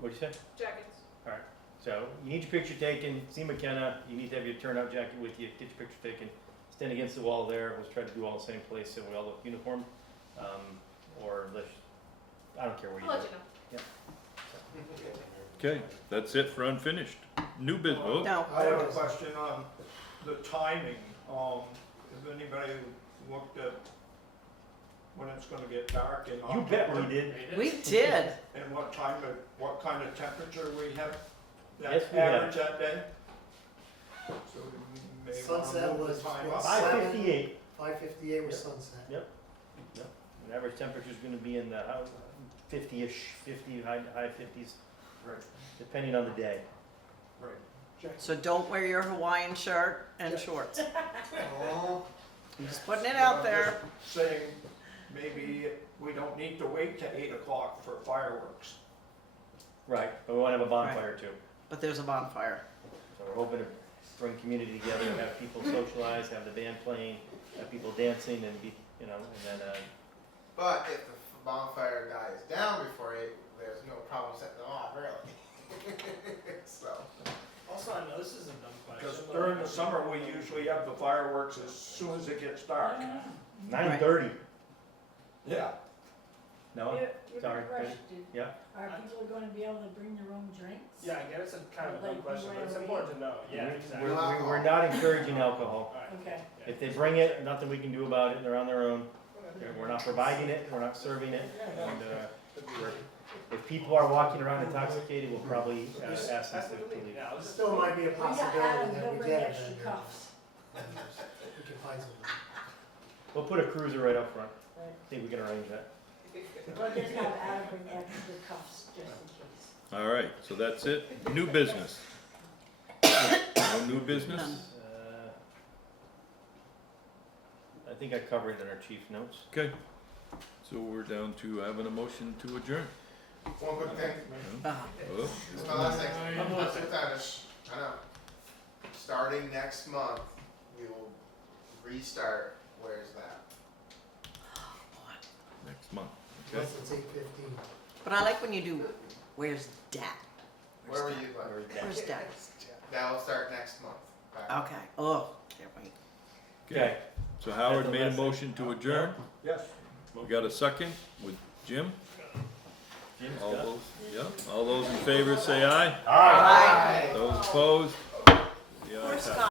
What'd you say? Jackets. So you need your picture taken. See McKenna. You need to have your turnout jacket with you. Get your picture taken. Stand against the wall there. Let's try to do all the same place so we all look uniform. Or let's. I don't care where you I'll do let it. you know. Okay, that's it for unfinished. New business. Oh, No, I have a question on the timing. Has anybody looked at when it's gonna get dark in October? You bet we did. we did. And what kind of temperature we have Yes, that we have. average that day? So we may wanna Sunset move the was time what, up. 5:58. 5:58 was sunset. Yep. The average temperature is going to be in the 50-ish, 50 high 50s, Right, depending on the day. right. So don't wear your Hawaiian shirt and shorts. Oh, I'm just putting it out there. Saying maybe we don't need to wait till 8 o'clock for fireworks. Right, but we want to have a bonfire too. But there's a bonfire. So we're hoping to bring community together, have people socialize, have the band playing, have people dancing, and be, and then. But if the bonfire dies down before 8, there's no problem setting them off early. So. Also, I know this is a dumb question. Because but- during the summer, we usually have the fireworks as soon as it gets dark. 9:30. Yeah. No. You're Sorry, gonna rush it. Yeah. Are people gonna be able to bring their own drinks? Yeah, I get it's a kind of a dumb Like question, but it's UNLV? important to know. Yeah, exactly. We're not encouraging alcohol. Alright. Okay. Yeah. If they bring it, nothing we can do about it. They're on their own. We're not providing it. We're not serving it. And if people are walking around intoxicated, we'll probably ask them That's to what we leave. Yeah, I'll there just. still might be a Well, yeah, possibility Adam, that they'll we bring get it. extra cups. We can find something. We'll put a cruiser right up front. Right. See if we can arrange that. Well, just have Adam bring extra cups, just in case. all right, so that's it. New business. No new business? None. I think I covered it in our chief notes. Okay. So we're down to having a motion to adjourn. One quick thing. Ah. Oh, This is my last thing. Let's finish. I know. Starting next month, we will restart. Where's that? next month. Unless Okay. it's 8:15. But I like when you do, where's Dad? Where were you? Where's Dad? That will start next month. Back. Okay. Oh, can't wait. Okay. So Howard made a motion to adjourn. Yes. We got a second with Jim. Jim's All got it. those, yeah, all those in favor say aye. Bye. Those opposed? The ayes have it.